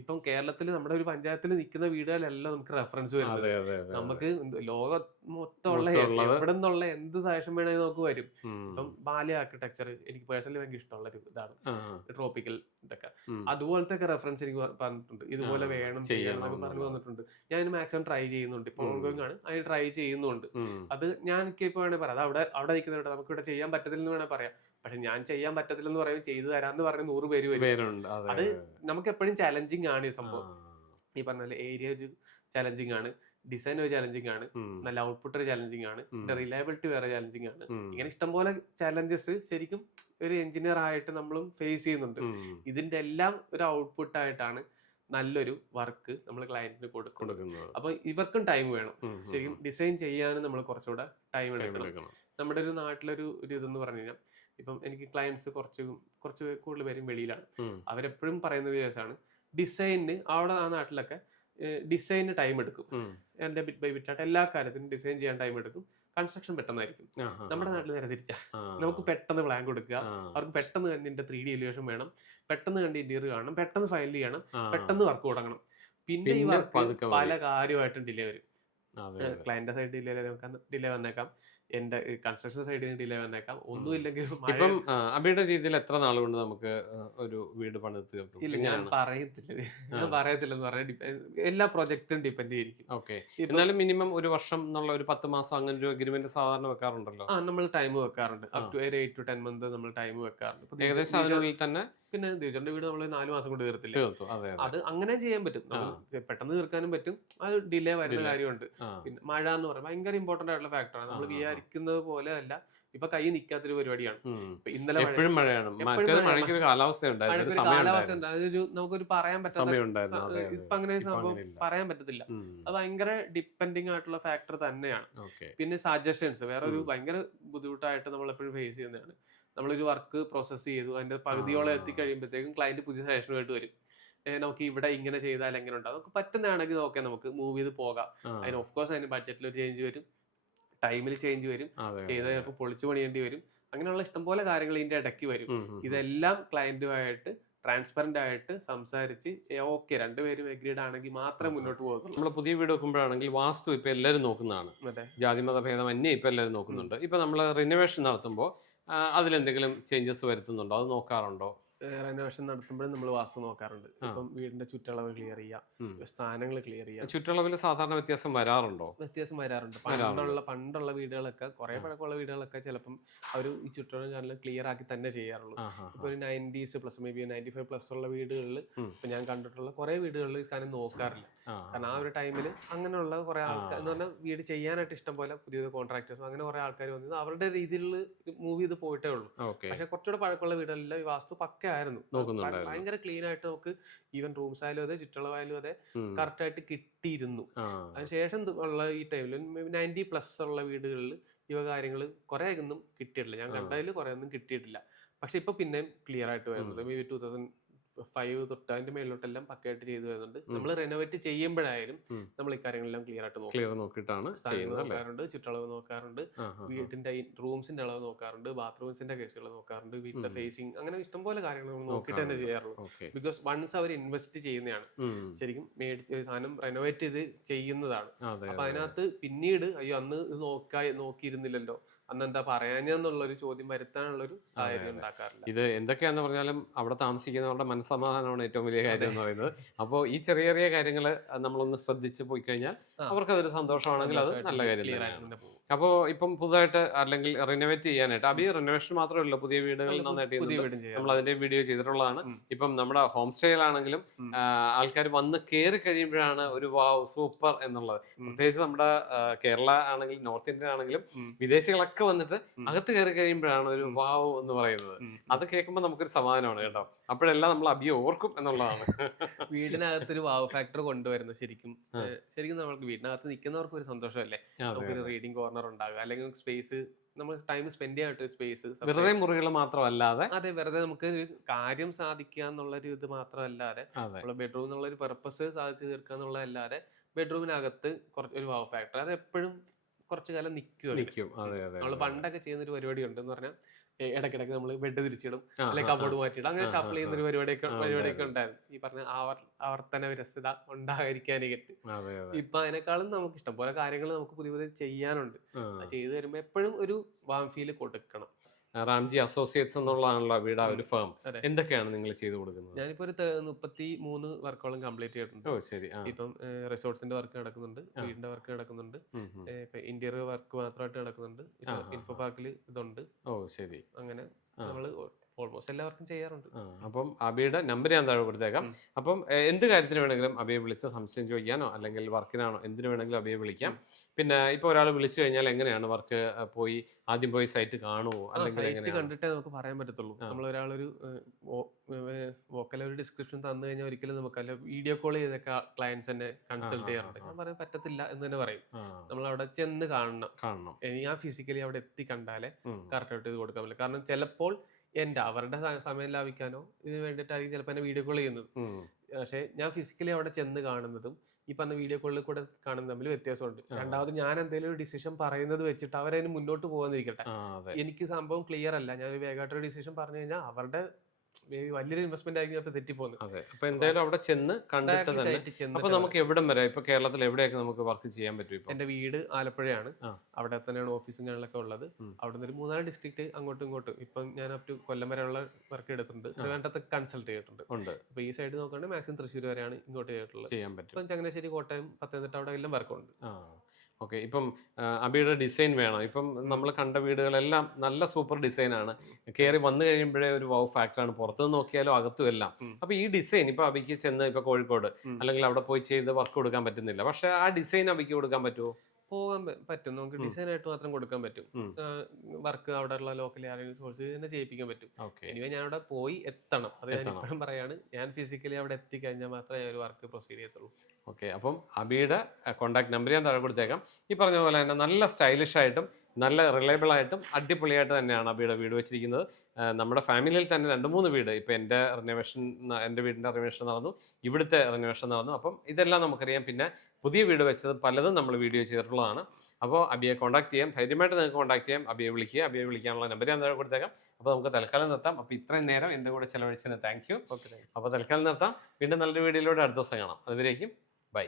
ഇപ്പം കേരളത്തിൽ നമ്മുടെ ഒരു പഞ്ചായത്തിൽ നിൽക്കുന്ന വീടുകളെല്ലാം നമുക്ക് റെഫറൻസ് വരുന്നത്. നമുക്ക് ലോകം മൊത്തമുള്ള എവിടെ നിന്നുള്ള എന്ത് സജഷൻ വേണമെങ്കിൽ നമുക്ക് വരും. ഇപ്പം ബാലി ആർക്കിടെക്ചർ എനിക്ക് പേഴ്സണലി ഭയങ്കര ഇഷ്ടമുള്ള ഒരു ഇതാണ്, ട്രോപ്പിക്കൽ ഇതൊക്കെ. അതുപോലത്തെ ഒക്കെ റെഫറൻസ് എനിക്ക് പറഞ്ഞിട്ടുണ്ട്, ഇതുപോലെ വേണം ചെയ്യണം എന്നൊക്കെ പറഞ്ഞു തന്നിട്ടുണ്ട്. ഞാൻ മാക്സിമം ട്രൈ ചെയ്യുന്നുണ്ട്, ഇപ്പൊ ഓൺഗോയിങ് ആണ്, അതിന് ട്രൈ ചെയ്യുന്നുണ്ട്. അത് ഞാൻ ഇപ്പൊ വേണേൽ പറയാം, അത് അവിടെ നിൽക്കുന്നവരുടെ നമുക്ക് ഇവിടെ ചെയ്യാൻ പറ്റത്തില്ലെന്ന് വേണേൽ പറയാം. പക്ഷെ ഞാൻ ചെയ്യാൻ പറ്റത്തില്ലെന്ന് പറയും, ചെയ്തു തരാന്ന് പറഞ്ഞ് 100 പേര് വരും. അത് നമുക്ക് എപ്പോഴും ചലഞ്ചിങ് ആണ് ഈ സംഭവം. ഈ പറഞ്ഞ ഏരിയ ഒരു ചലഞ്ചിങ് ആണ്, ഡിസൈൻ ഒരു ചലഞ്ചിങ് ആണ്, നല്ല ഔട്ട്പുട്ട് ഒരു ചലഞ്ചിങ് ആണ്, റിലയബിലിറ്റി വേറെ ചലഞ്ചിങ് ആണ്. ഇങ്ങനെ ഇഷ്ടംപോലെ ചലഞ്ചസ് ശരിക്കും ഒരു എഞ്ചിനീയർ ആയിട്ട് നമ്മളും ഫേസ് ചെയ്യുന്നുണ്ട്. ഇതിന്റെ എല്ലാം ഒരു ഔട്ട്പുട്ട് ആയിട്ടാണ് നല്ലൊരു വർക്ക് നമ്മൾ ക്ലയന്റിന് കൊടുക്കുന്നത്. അപ്പൊ ഇവർക്കും ടൈം വേണം ശരിക്കും ഡിസൈൻ ചെയ്യാനും. നമ്മൾ കുറച്ചുകൂടെ ടൈം എടുക്കണം. നമ്മുടെ ഒരു നാട്ടിലൊരു ഇതെന്ന് പറഞ്ഞു കഴിഞ്ഞാൽ, ഇപ്പം എനിക്ക് ക്ലയൻസ് കുറച്ച് കൂടുതൽ പേരും വെളിയിലാണ്. അവരെപ്പോഴും പറയുന്ന കേസാണ് ഡിസൈനിന്. അവിടെ ആ നാട്ടിലൊക്കെ ഡിസൈനിന് ടൈം എടുക്കും. എന്റെ ബിറ്റ് ബൈ ബിറ്റ് ആയിട്ട് എല്ലാ കാര്യത്തിനും ഡിസൈൻ ചെയ്യാൻ ടൈം എടുക്കും. കൺസ്ട്രക്ഷൻ പെട്ടെന്നായിരിക്കും. നമ്മുടെ നാട്ടിൽ നേരെ തിരിച്ചാ, നമുക്ക് പെട്ടെന്ന് പ്ലാൻ കൊടുക്കുക, അവർക്ക് പെട്ടെന്ന് തന്നെ 3D എലിവേഷൻ വേണം, പെട്ടെന്ന് കണ്ട് ഇന്റീരിയർ കാണണം, പെട്ടെന്ന് ഫയൽ ചെയ്യണം, പെട്ടെന്ന് വർക്ക് തുടങ്ങണം. പിന്നെ ഈ വർക്ക് പല കാര്യമായിട്ടും ഡിലേ വരും. ക്ലയന്റ് സൈഡ് ഡിലേ വന്നേക്കാം, എന്റെ കൺസ്ട്രക്ഷൻ സൈഡിൽ നിന്ന് ഡിലേ വന്നേക്കാം. ഒന്നുമില്ലെങ്കിൽ ഇപ്പം അബിയുടെ രീതിയിൽ എത്ര നാൾ കൊണ്ട് നമുക്ക് ഒരു വീട് പണിത് തീർക്കും? ഇല്ല, ഞാൻ പറയത്തില്ലെന്ന് പറഞ്ഞാൽ എല്ലാ പ്രൊജക്റ്റും ഡിപ്പെൻഡ് ചെയ്തിരിക്കും. ഓക്കെ, എന്നാലും മിനിമം ഒരു വർഷം എന്നുള്ള ഒരു 10 മാസം അങ്ങനെ ഒരു അഗ്രിമെന്റ് സാധാരണ വെക്കാറുണ്ടല്ലോ. നമ്മൾ ടൈം വെക്കാറുണ്ട്, അപ് ടു 8 to 10 months നമ്മൾ ടൈം വെക്കാറുണ്ട്. ഏകദേശം അതിനുള്ളിൽ തന്നെ. പിന്നെ ദിവസന്റെ വീട് നമ്മൾ 4 മാസം കൊണ്ട് തീർത്തില്ല. അത് അങ്ങനെ ചെയ്യാൻ പറ്റും, പെട്ടെന്ന് തീർക്കാനും പറ്റും. അത് ഡിലേ വരുന്ന കാര്യമുണ്ട്. പിന്നെ മഴ എന്ന് പറയുന്നത് ഭയങ്കര ഇമ്പോർട്ടന്റ് ആയിട്ടുള്ള ഫാക്ടറാണ്. നമ്മൾ വിചാരിക്കുന്നത് പോലെ അല്ല, ഇപ്പൊ കൈ നിൽക്കാത്തൊരു പരിപാടിയാണ്. ഇന്നലെ എപ്പോഴും മഴയാണ്, മഴയ്ക്കൊരു കാലാവസ്ഥ അതൊരു നമുക്കൊരു പറയാൻ പറ്റാത്ത, ഇപ്പൊ അങ്ങനെ സംഭവം പറയാൻ പറ്റത്തില്ല. അത് ഭയങ്കര ഡിപ്പെൻഡിങ് ആയിട്ടുള്ള ഫാക്ടർ തന്നെയാണ്. പിന്നെ സജഷൻസ് വേറെ ഒരു ഭയങ്കര ബുദ്ധിമുട്ടായിട്ട് നമ്മൾ എപ്പോഴും ഫേസ് ചെയ്യുന്നതാണ്. നമ്മളൊരു വർക്ക് പ്രോസസ് ചെയ്തു, അതിന്റെ പകുതിയോളം എത്തിക്കഴിയുമ്പോഴത്തേക്കും ക്ലയന്റ് പുതിയ സജഷനുമായിട്ട് വരും. നമുക്ക് ഇവിടെ ഇങ്ങനെ ചെയ്താൽ എങ്ങനെ ഉണ്ടാവും, നമുക്ക് പറ്റുന്നതാണെങ്കിൽ നോക്കാം, നമുക്ക് മൂവ് ചെയ്ത് പോകാം. അതിന് ഓഫ് കോഴ്സ് അതിന് ബഡ്ജറ്റിൽ ഒരു ചേഞ്ച് വരും, ടൈമിൽ ചേഞ്ച് വരും, ചെയ്താൽ ചിലപ്പോൾ പൊളിച്ചു പണിയേണ്ടി വരും. അങ്ങനെയുള്ള ഇഷ്ടംപോലെ കാര്യങ്ങൾ ഇതിന്റെ ഇടയ്ക്ക് വരും. ഇതെല്ലാം ക്ലയന്റുമായിട്ട് ട്രാൻസ്പെറന്റ് ആയിട്ട് സംസാരിച്ച് ഓക്കെ രണ്ടുപേരും എഗ്രീഡ് ആണെങ്കിൽ മാത്രമേ മുന്നോട്ട് പോകുള്ളൂ. നമ്മൾ പുതിയ വീട് വെക്കുമ്പോഴാണെങ്കിൽ വാസ്തു ഇപ്പൊ എല്ലാവരും നോക്കുന്നതാണ്, ജാതിമത ഭേദമന്യേ ഇപ്പൊ എല്ലാവരും നോക്കുന്നുണ്ട്. ഇപ്പൊ നമ്മൾ റിനോവേഷൻ നടത്തുമ്പോൾ അതിലെന്തെങ്കിലും ചേഞ്ചസ് വരുത്തുന്നുണ്ടോ, അത് നോക്കാറുണ്ടോ? റെനോവേഷൻ നടത്തുമ്പോഴും നമ്മൾ വാസ്തു നോക്കാറുണ്ട്. ഇപ്പം വീടിന്റെ ചുറ്റളവ് ക്ലിയർ ചെയ്യാം, സ്ഥാനങ്ങൾ ക്ലിയർ ചെയ്യാം. ചുറ്റളവിൽ സാധാരണ വ്യത്യാസം വരാറുണ്ടോ? വ്യത്യാസം വരാറുണ്ട്. പണ്ടുള്ള വീടുകളൊക്കെ, കുറെ പഴക്കമുള്ള വീടുകളൊക്കെ ചിലപ്പം അവർ ഈ ചുറ്റളവ് ചാനൽ ക്ലിയർ ആക്കി തന്നെ ചെയ്യാറുള്ളൂ. ഇപ്പൊ ഒരു 90s പ്ലസ് മേ ബി 95+ ഉള്ള വീടുകളിൽ ഇപ്പൊ ഞാൻ കണ്ടിട്ടുള്ള കുറെ വീടുകളിൽ കാരണം നോക്കാറില്ല. കാരണം ആ ഒരു ടൈമിൽ അങ്ങനെയുള്ള കുറെ ആൾക്കാർ എന്ന് പറഞ്ഞാൽ വീട് ചെയ്യാനായിട്ട് ഇഷ്ടം പോലെ പുതിയ കോൺട്രാക്ടേഴ്സ് അങ്ങനെ കുറെ ആൾക്കാർ വന്നത് അവരുടെ രീതിയിൽ മൂവ് ചെയ്ത് പോയിട്ടേ ഉള്ളൂ. പക്ഷെ കുറച്ചുകൂടെ പഴക്കമുള്ള വീടുകളിൽ ഈ വാസ്തു പക്ക ഒക്കെ ആയിരുന്നു. നോക്കുന്നുണ്ടായിരുന്നു. ഭയങ്കര ക്ലീൻ ആയിട്ട് നമുക്ക് ഈവൻ റൂംസ് ആയാലും അതെ ചുറ്റളവായാലും അതെ കറക്റ്റ് ആയിട്ട് കിട്ടിയിരുന്നു. അതിനുശേഷം ഉള്ള ഈ ടൈമിൽ 90+ ഉള്ള വീടുകളിൽ ഇവ കാര്യങ്ങൾ കുറെ ഒന്നും കിട്ടിയിട്ടില്ല. ഞാൻ കണ്ടതിൽ കുറെ ഒന്നും കിട്ടിയിട്ടില്ല. പക്ഷെ ഇപ്പൊ പിന്നെയും ക്ലിയർ ആയിട്ട് വരുന്നുണ്ട്. മേ ബി 2005 തൊട്ട് അതിന്റെ മേലോട്ടെല്ലാം പക്കയായിട്ട് ചെയ്തു വരുന്നുണ്ട്. നമ്മൾ റെനോവേറ്റ് ചെയ്യുമ്പോഴായാലും നമ്മൾ ഈ കാര്യങ്ങളെല്ലാം ക്ലിയർ ആയിട്ട് നോക്കിയിട്ടാണ് നോക്കാറുണ്ട്, ചുറ്റളവ് നോക്കാറുണ്ട്, വീട്ടിന്റെ റൂംസിന്റെ അളവ് നോക്കാറുണ്ട്, ബാത്റൂംസിന്റെ കേസുകൾ നോക്കാറുണ്ട്, വീട്ടിലെ ഫേസിങ്, അങ്ങനെ ഇഷ്ടംപോലെ കാര്യങ്ങൾ നമ്മൾ നോക്കിയിട്ട് തന്നെ ചെയ്യാറുള്ളൂ. ബിക്കോസ് വൺസ് അവർ ഇൻവെസ്റ്റ് ചെയ്യുന്നതാണ്, ശരിക്കും മേടിച്ച് സാധനം റെനോവേറ്റ് ചെയ്ത് ചെയ്യുന്നതാണ്. അപ്പൊ അതിനകത്ത് പിന്നീട് അയ്യോ അന്ന് ഇത് നോക്കിയിരുന്നില്ലല്ലോ, അന്ന് എന്താ പറയാഞ്ഞെന്നുള്ളൊരു ചോദ്യം വരുത്താനുള്ളൊരു സാഹചര്യം ഉണ്ടാക്കാറില്ല. ഇത് എന്തൊക്കെയാന്ന് പറഞ്ഞാലും അവിടെ താമസിക്കുന്നവരുടെ മനസ്സമാധാനമാണ് ഏറ്റവും വലിയ കാര്യം എന്ന് പറയുന്നത്. അപ്പോൾ ഈ ചെറിയ ചെറിയ കാര്യങ്ങൾ നമ്മളൊന്ന് ശ്രദ്ധിച്ച് പോയി കഴിഞ്ഞാൽ അവർക്കതൊരു സന്തോഷമാണെങ്കിൽ അത് നല്ല കാര്യം തന്നെയാണ്. അപ്പോൾ ഇപ്പം പുതുതായിട്ട് അല്ലെങ്കിൽ റിനോവേറ്റ് ചെയ്യാനായിട്ട് അഭി റിനോവേഷൻ മാത്രമല്ല, പുതിയ വീടുകൾ നന്നായിട്ട് നമ്മൾ അതിന്റെ വീഡിയോ ചെയ്തിട്ടുള്ളതാണ്. ഇപ്പം നമ്മുടെ ഹോം സ്റ്റേയിലാണെങ്കിലും ആൾക്കാർ വന്ന് കയറി കഴിയുമ്പോഴാണ് ഒരു വാവ് സൂപ്പർ എന്നുള്ളത്. പ്രത്യേകിച്ച് നമ്മുടെ കേരള ആണെങ്കിലും നോർത്ത് ഇന്ത്യ ആണെങ്കിലും വിദേശികളൊക്കെ വന്നിട്ട് അകത്ത് കയറി കഴിയുമ്പോഴാണ് ഒരു വാവ് എന്ന് പറയുന്നത്. അത് കേൾക്കുമ്പോൾ നമുക്കൊരു സമാധാനമാണ് കേട്ടോ. അപ്പോഴെല്ലാം നമ്മൾ അഭിയെ ഓർക്കും എന്നുള്ളതാണ്. വീടിനകത്തൊരു വാവ് ഫാക്ടർ കൊണ്ടുവരുന്നത് ശരിക്കും നമുക്ക് വീടിനകത്ത് നിൽക്കുന്നവർക്ക് ഒരു സന്തോഷമല്ലേ. നമുക്കൊരു റീഡിംഗ് കോർണർ ഉണ്ടാകുക, അല്ലെങ്കിൽ സ്പേസ് നമ്മൾ ടൈം സ്പെൻഡ് ചെയ്യാനായിട്ട് സ്പേസ്, വെറുതെ മുറികൾ മാത്രമല്ല, അതെ വെറുതെ നമുക്ക് ഒരു കാര്യം സാധിക്കുക എന്നുള്ളൊരു ഇത് മാത്രമല്ലാതെ നമ്മള് ബെഡ്റൂം എന്നുള്ള ഒരു പർപ്പസ് സാധിച്ചു തീർക്കുക എന്നുള്ളതല്ലാതെ ബെഡ്റൂമിനകത്ത് ഒരു വാവ് ഫാക്ടർ അത് എപ്പോഴും കുറച്ചു കാലം നിൽക്കും. നമ്മള് പണ്ടൊക്കെ ചെയ്യുന്നൊരു പരിപാടി ഉണ്ടെന്ന് പറഞ്ഞാൽ ഇടയ്ക്കിടയ്ക്ക് നമ്മൾ ബെഡ് തിരിച്ചിടും, അല്ലെങ്കിൽ കബോർഡ് മാറ്റിയിടും, അങ്ങനെ ഷഫിൾ ചെയ്യുന്ന ഒരു പരിപാടിയൊക്കെ ഉണ്ടായിരുന്നു. ഈ പറഞ്ഞ ആവർത്തന വിരസത ഉണ്ടാകാതിരിക്കാനായിട്ട്. ഇപ്പൊ അതിനേക്കാളും നമുക്ക് ഇഷ്ടംപോലെ കാര്യങ്ങൾ നമുക്ക് പുതിയ പുതിയ ചെയ്യാനുണ്ട്. ചെയ്തു വരുമ്പോ എപ്പോഴും ഒരു വാം ഫീൽ കൊടുക്കണം. റാംജി അസോസിയേറ്റ്സ് എന്നുള്ളതാണല്ലോ വീട്, ഒരു ഫേം. എന്തൊക്കെയാണ് നിങ്ങൾ ചെയ്തു കൊടുക്കുന്നത്? ഞാനിപ്പോ ഒരു 33 വർക്കോളം കംപ്ലീറ്റ് ചെയ്തിട്ടുണ്ട്. ശരി. ഇപ്പം റിസോർട്സിന്റെ വർക്ക് നടക്കുന്നുണ്ട്, വീടിന്റെ വർക്ക് നടക്കുന്നുണ്ട്, ഇപ്പൊ ഇന്റീരിയർ വർക്ക് മാത്രമായിട്ട് നടക്കുന്നുണ്ട്, ഇൻഫോ പാർക്കിൽ ഇതുണ്ട്. ശരി. അങ്ങനെ നമ്മള് ഓൾമോസ്റ്റ് എല്ലാവർക്കും ചെയ്യാറുണ്ട്. അപ്പം അബിയുടെ നമ്പർ ഞാൻ താഴെ കൊടുത്തേക്കാം. അപ്പം എന്ത് കാര്യത്തിന് വേണമെങ്കിലും അബിയെ വിളിച്ച് സംശയം ചോദിക്കാനോ അല്ലെങ്കിൽ വർക്കിനാണോ എന്തിനു വേണമെങ്കിലും അബിയെ വിളിക്കാം. പിന്നെ ഇപ്പൊ ഒരാൾ വിളിച്ചു കഴിഞ്ഞാൽ എങ്ങനെയാണ് വർക്ക് ആദ്യം പോയി സൈറ്റ് കാണുമോ, അല്ലെങ്കിൽ കണ്ടിട്ടേ നമുക്ക് പറയാൻ പറ്റത്തുള്ളൂ. നമ്മൾ ഒരാളൊരു വോക്കലൊരു ഡിസ്ക്രിപ്ഷൻ തന്നു കഴിഞ്ഞാൽ ഒരിക്കലും നമുക്കല്ല വീഡിയോ കോൾ ചെയ്തൊക്കെ ക്ലയൻസ് തന്നെ കൺസൾട്ട് ചെയ്യാറുണ്ട്. ഞാൻ പറയാൻ പറ്റത്തില്ല എന്ന് തന്നെ പറയും. നമ്മൾ അവിടെ ചെന്ന് കാണണം. ഞാൻ ഫിസിക്കലി അവിടെ എത്തി കണ്ടാലേ കറക്റ്റ് ആയിട്ട് ഇത് കൊടുക്കാൻ പറ്റില്ല. കാരണം ചിലപ്പോൾ അവരുടെ സമയം ലാഭിക്കാനോ ഇതിന് വേണ്ടിയിട്ടായിരിക്കും ചിലപ്പോൾ എന്നെ വീഡിയോ കോൾ ചെയ്യുന്നത്. പക്ഷെ ഞാൻ ഫിസിക്കലി അവിടെ ചെന്ന് കാണുന്നതും ഈ പറഞ്ഞ വീഡിയോ കോളിൽ കൂടെ കാണുന്നത് തമ്മിൽ വ്യത്യാസമുണ്ട്. രണ്ടാമത് ഞാൻ എന്തെങ്കിലും ഒരു ഡിസിഷൻ പറയുന്നത് വെച്ചിട്ട് അവരതിന് മുന്നോട്ട് പോകാന്നിരിക്കട്ടെ, എനിക്ക് സംഭവം ക്ലിയർ അല്ല, ഞാൻ വേഗമായിട്ടൊരു ഡിസിഷൻ പറഞ്ഞു കഴിഞ്ഞാൽ അവരുടെ വലിയൊരു ഇൻവെസ്റ്റ്മെന്റ് ആയിരിക്കും അപ്പൊ തെറ്റിപ്പോകുന്നത്. അതെ. അപ്പൊ എന്തായാലും അവിടെ ചെന്ന് കണ്ടിട്ട് തന്നെ. അപ്പൊ നമുക്ക് എവിടം വരെ ഇപ്പൊ കേരളത്തിൽ എവിടെയൊക്കെ നമുക്ക് വർക്ക് ചെയ്യാൻ പറ്റും? എന്റെ വീട് ആലപ്പുഴയാണ്, അവിടെ തന്നെയാണ് ഓഫീസും കാര്യങ്ങളൊക്കെ ഉള്ളത്. അവിടെ നിന്ന് ഒരു 3-4 ഡിസ്ട്രിക്ട് അങ്ങോട്ടും ഇങ്ങോട്ടും. ഇപ്പം ഞാൻ അപ് ടു കൊല്ലം വരെയുള്ള വർക്ക് എടുത്തിട്ടുണ്ട്, ട്രിവാൻഡ്രത്ത് കൺസൾട്ട് ചെയ്തിട്ടുണ്ട്. അപ്പൊ ഈ സൈഡ് നോക്കുകയാണെങ്കിൽ മാക്സിമം തൃശ്ശൂർ വരെയാണ് ഇങ്ങോട്ട് ചെയ്തിട്ടുള്ളത്. ചെയ്യാൻ പറ്റും. ഇപ്പം ചങ്ങനാശ്ശേരി, കോട്ടയം, പത്തനംതിട്ട അവിടെ എല്ലാം വർക്കുണ്ട്. ഓക്കെ. ഇപ്പം അബിയുടെ ഡിസൈൻ വേണം. ഇപ്പം നമ്മൾ കണ്ട വീടുകളെല്ലാം നല്ല സൂപ്പർ ഡിസൈനാണ്. കയറി വന്നു കഴിയുമ്പോഴേ ഒരു വൗ ഫാക്ടറാണ്, പുറത്ത് നോക്കിയാലും അകത്തും എല്ലാം. അപ്പൊ ഈ ഡിസൈൻ ഇപ്പൊ അബിക്ക് ചെന്ന് ഇപ്പൊ കോഴിക്കോട് അല്ലെങ്കിൽ അവിടെ പോയി ചെയ്ത് വർക്ക് കൊടുക്കാൻ പറ്റുന്നില്ല, പക്ഷെ ആ ഡിസൈൻ അബിക്ക് കൊടുക്കാൻ പറ്റുമോ? പോകാൻ പറ്റും. നമുക്ക് ഡിസൈൻ ആയിട്ട് മാത്രം കൊടുക്കാൻ പറ്റും. വർക്ക് അവിടെ ഉള്ള ലോക്കലി ആരെങ്കിലും സോഴ്സ് തന്നെ ചെയ്യിപ്പിക്കാൻ പറ്റും. എനിവേ ഞാൻ അവിടെ പോയി എത്തണം. അത് ഞാൻ ഇപ്പോഴും പറയാണ്, ഞാൻ ഫിസിക്കലി അവിടെ എത്തിക്കഴിഞ്ഞാൽ മാത്രമേ ഒരു വർക്ക് പ്രൊസീഡ് ചെയ്യത്തുള്ളൂ. ഓക്കെ. അപ്പം അബിയുടെ കോൺടാക്ട് നമ്പർ ഞാൻ താഴെ കൊടുത്തേക്കാം. ഈ പറഞ്ഞ പോലെ തന്നെ നല്ല സ്റ്റൈലിഷ് ആയിട്ടും നല്ല റിലയബിൾ ആയിട്ടും അടിപൊളിയായിട്ട് തന്നെയാണ് അബിയുടെ വീട് വെച്ചിരിക്കുന്നത്. നമ്മുടെ ഫാമിലിയിൽ തന്നെ 2-3 വീട് ഇപ്പം എൻ്റെ വീടിൻ്റെ റിനോവേഷൻ നടന്നു, ഇവിടുത്തെ റിനോവേഷൻ നടന്നു. അപ്പം ഇതെല്ലാം നമുക്കറിയാം. പിന്നെ പുതിയ വീട് വെച്ചത് പലതും നമ്മൾ വീഡിയോ ചെയ്തിട്ടുള്ളതാണ്. അപ്പോൾ അബിയെ കോൺടാക്ട് ചെയ്യാം, ധൈര്യമായിട്ട് നിങ്ങൾക്ക് കോൺടാക്ട് ചെയ്യാം. അബിയെ വിളിക്കുക. അബിയെ വിളിക്കാനുള്ള നമ്പർ ഞാൻ താഴെ കൊടുത്തേക്കാം. അപ്പോൾ നമുക്ക് തൽക്കാലം നിർത്താം. അപ്പോൾ ഇത്രയും നേരം എൻ്റെ കൂടെ ചിലവഴിച്ചതിന് താങ്ക് യു. അപ്പോൾ തൽക്കാലം നിർത്താം. വീണ്ടും നല്ലൊരു വീഡിയോയിലൂടെ അടുത്ത ദിവസം കാണാം. അതുവരേക്കും ബൈ.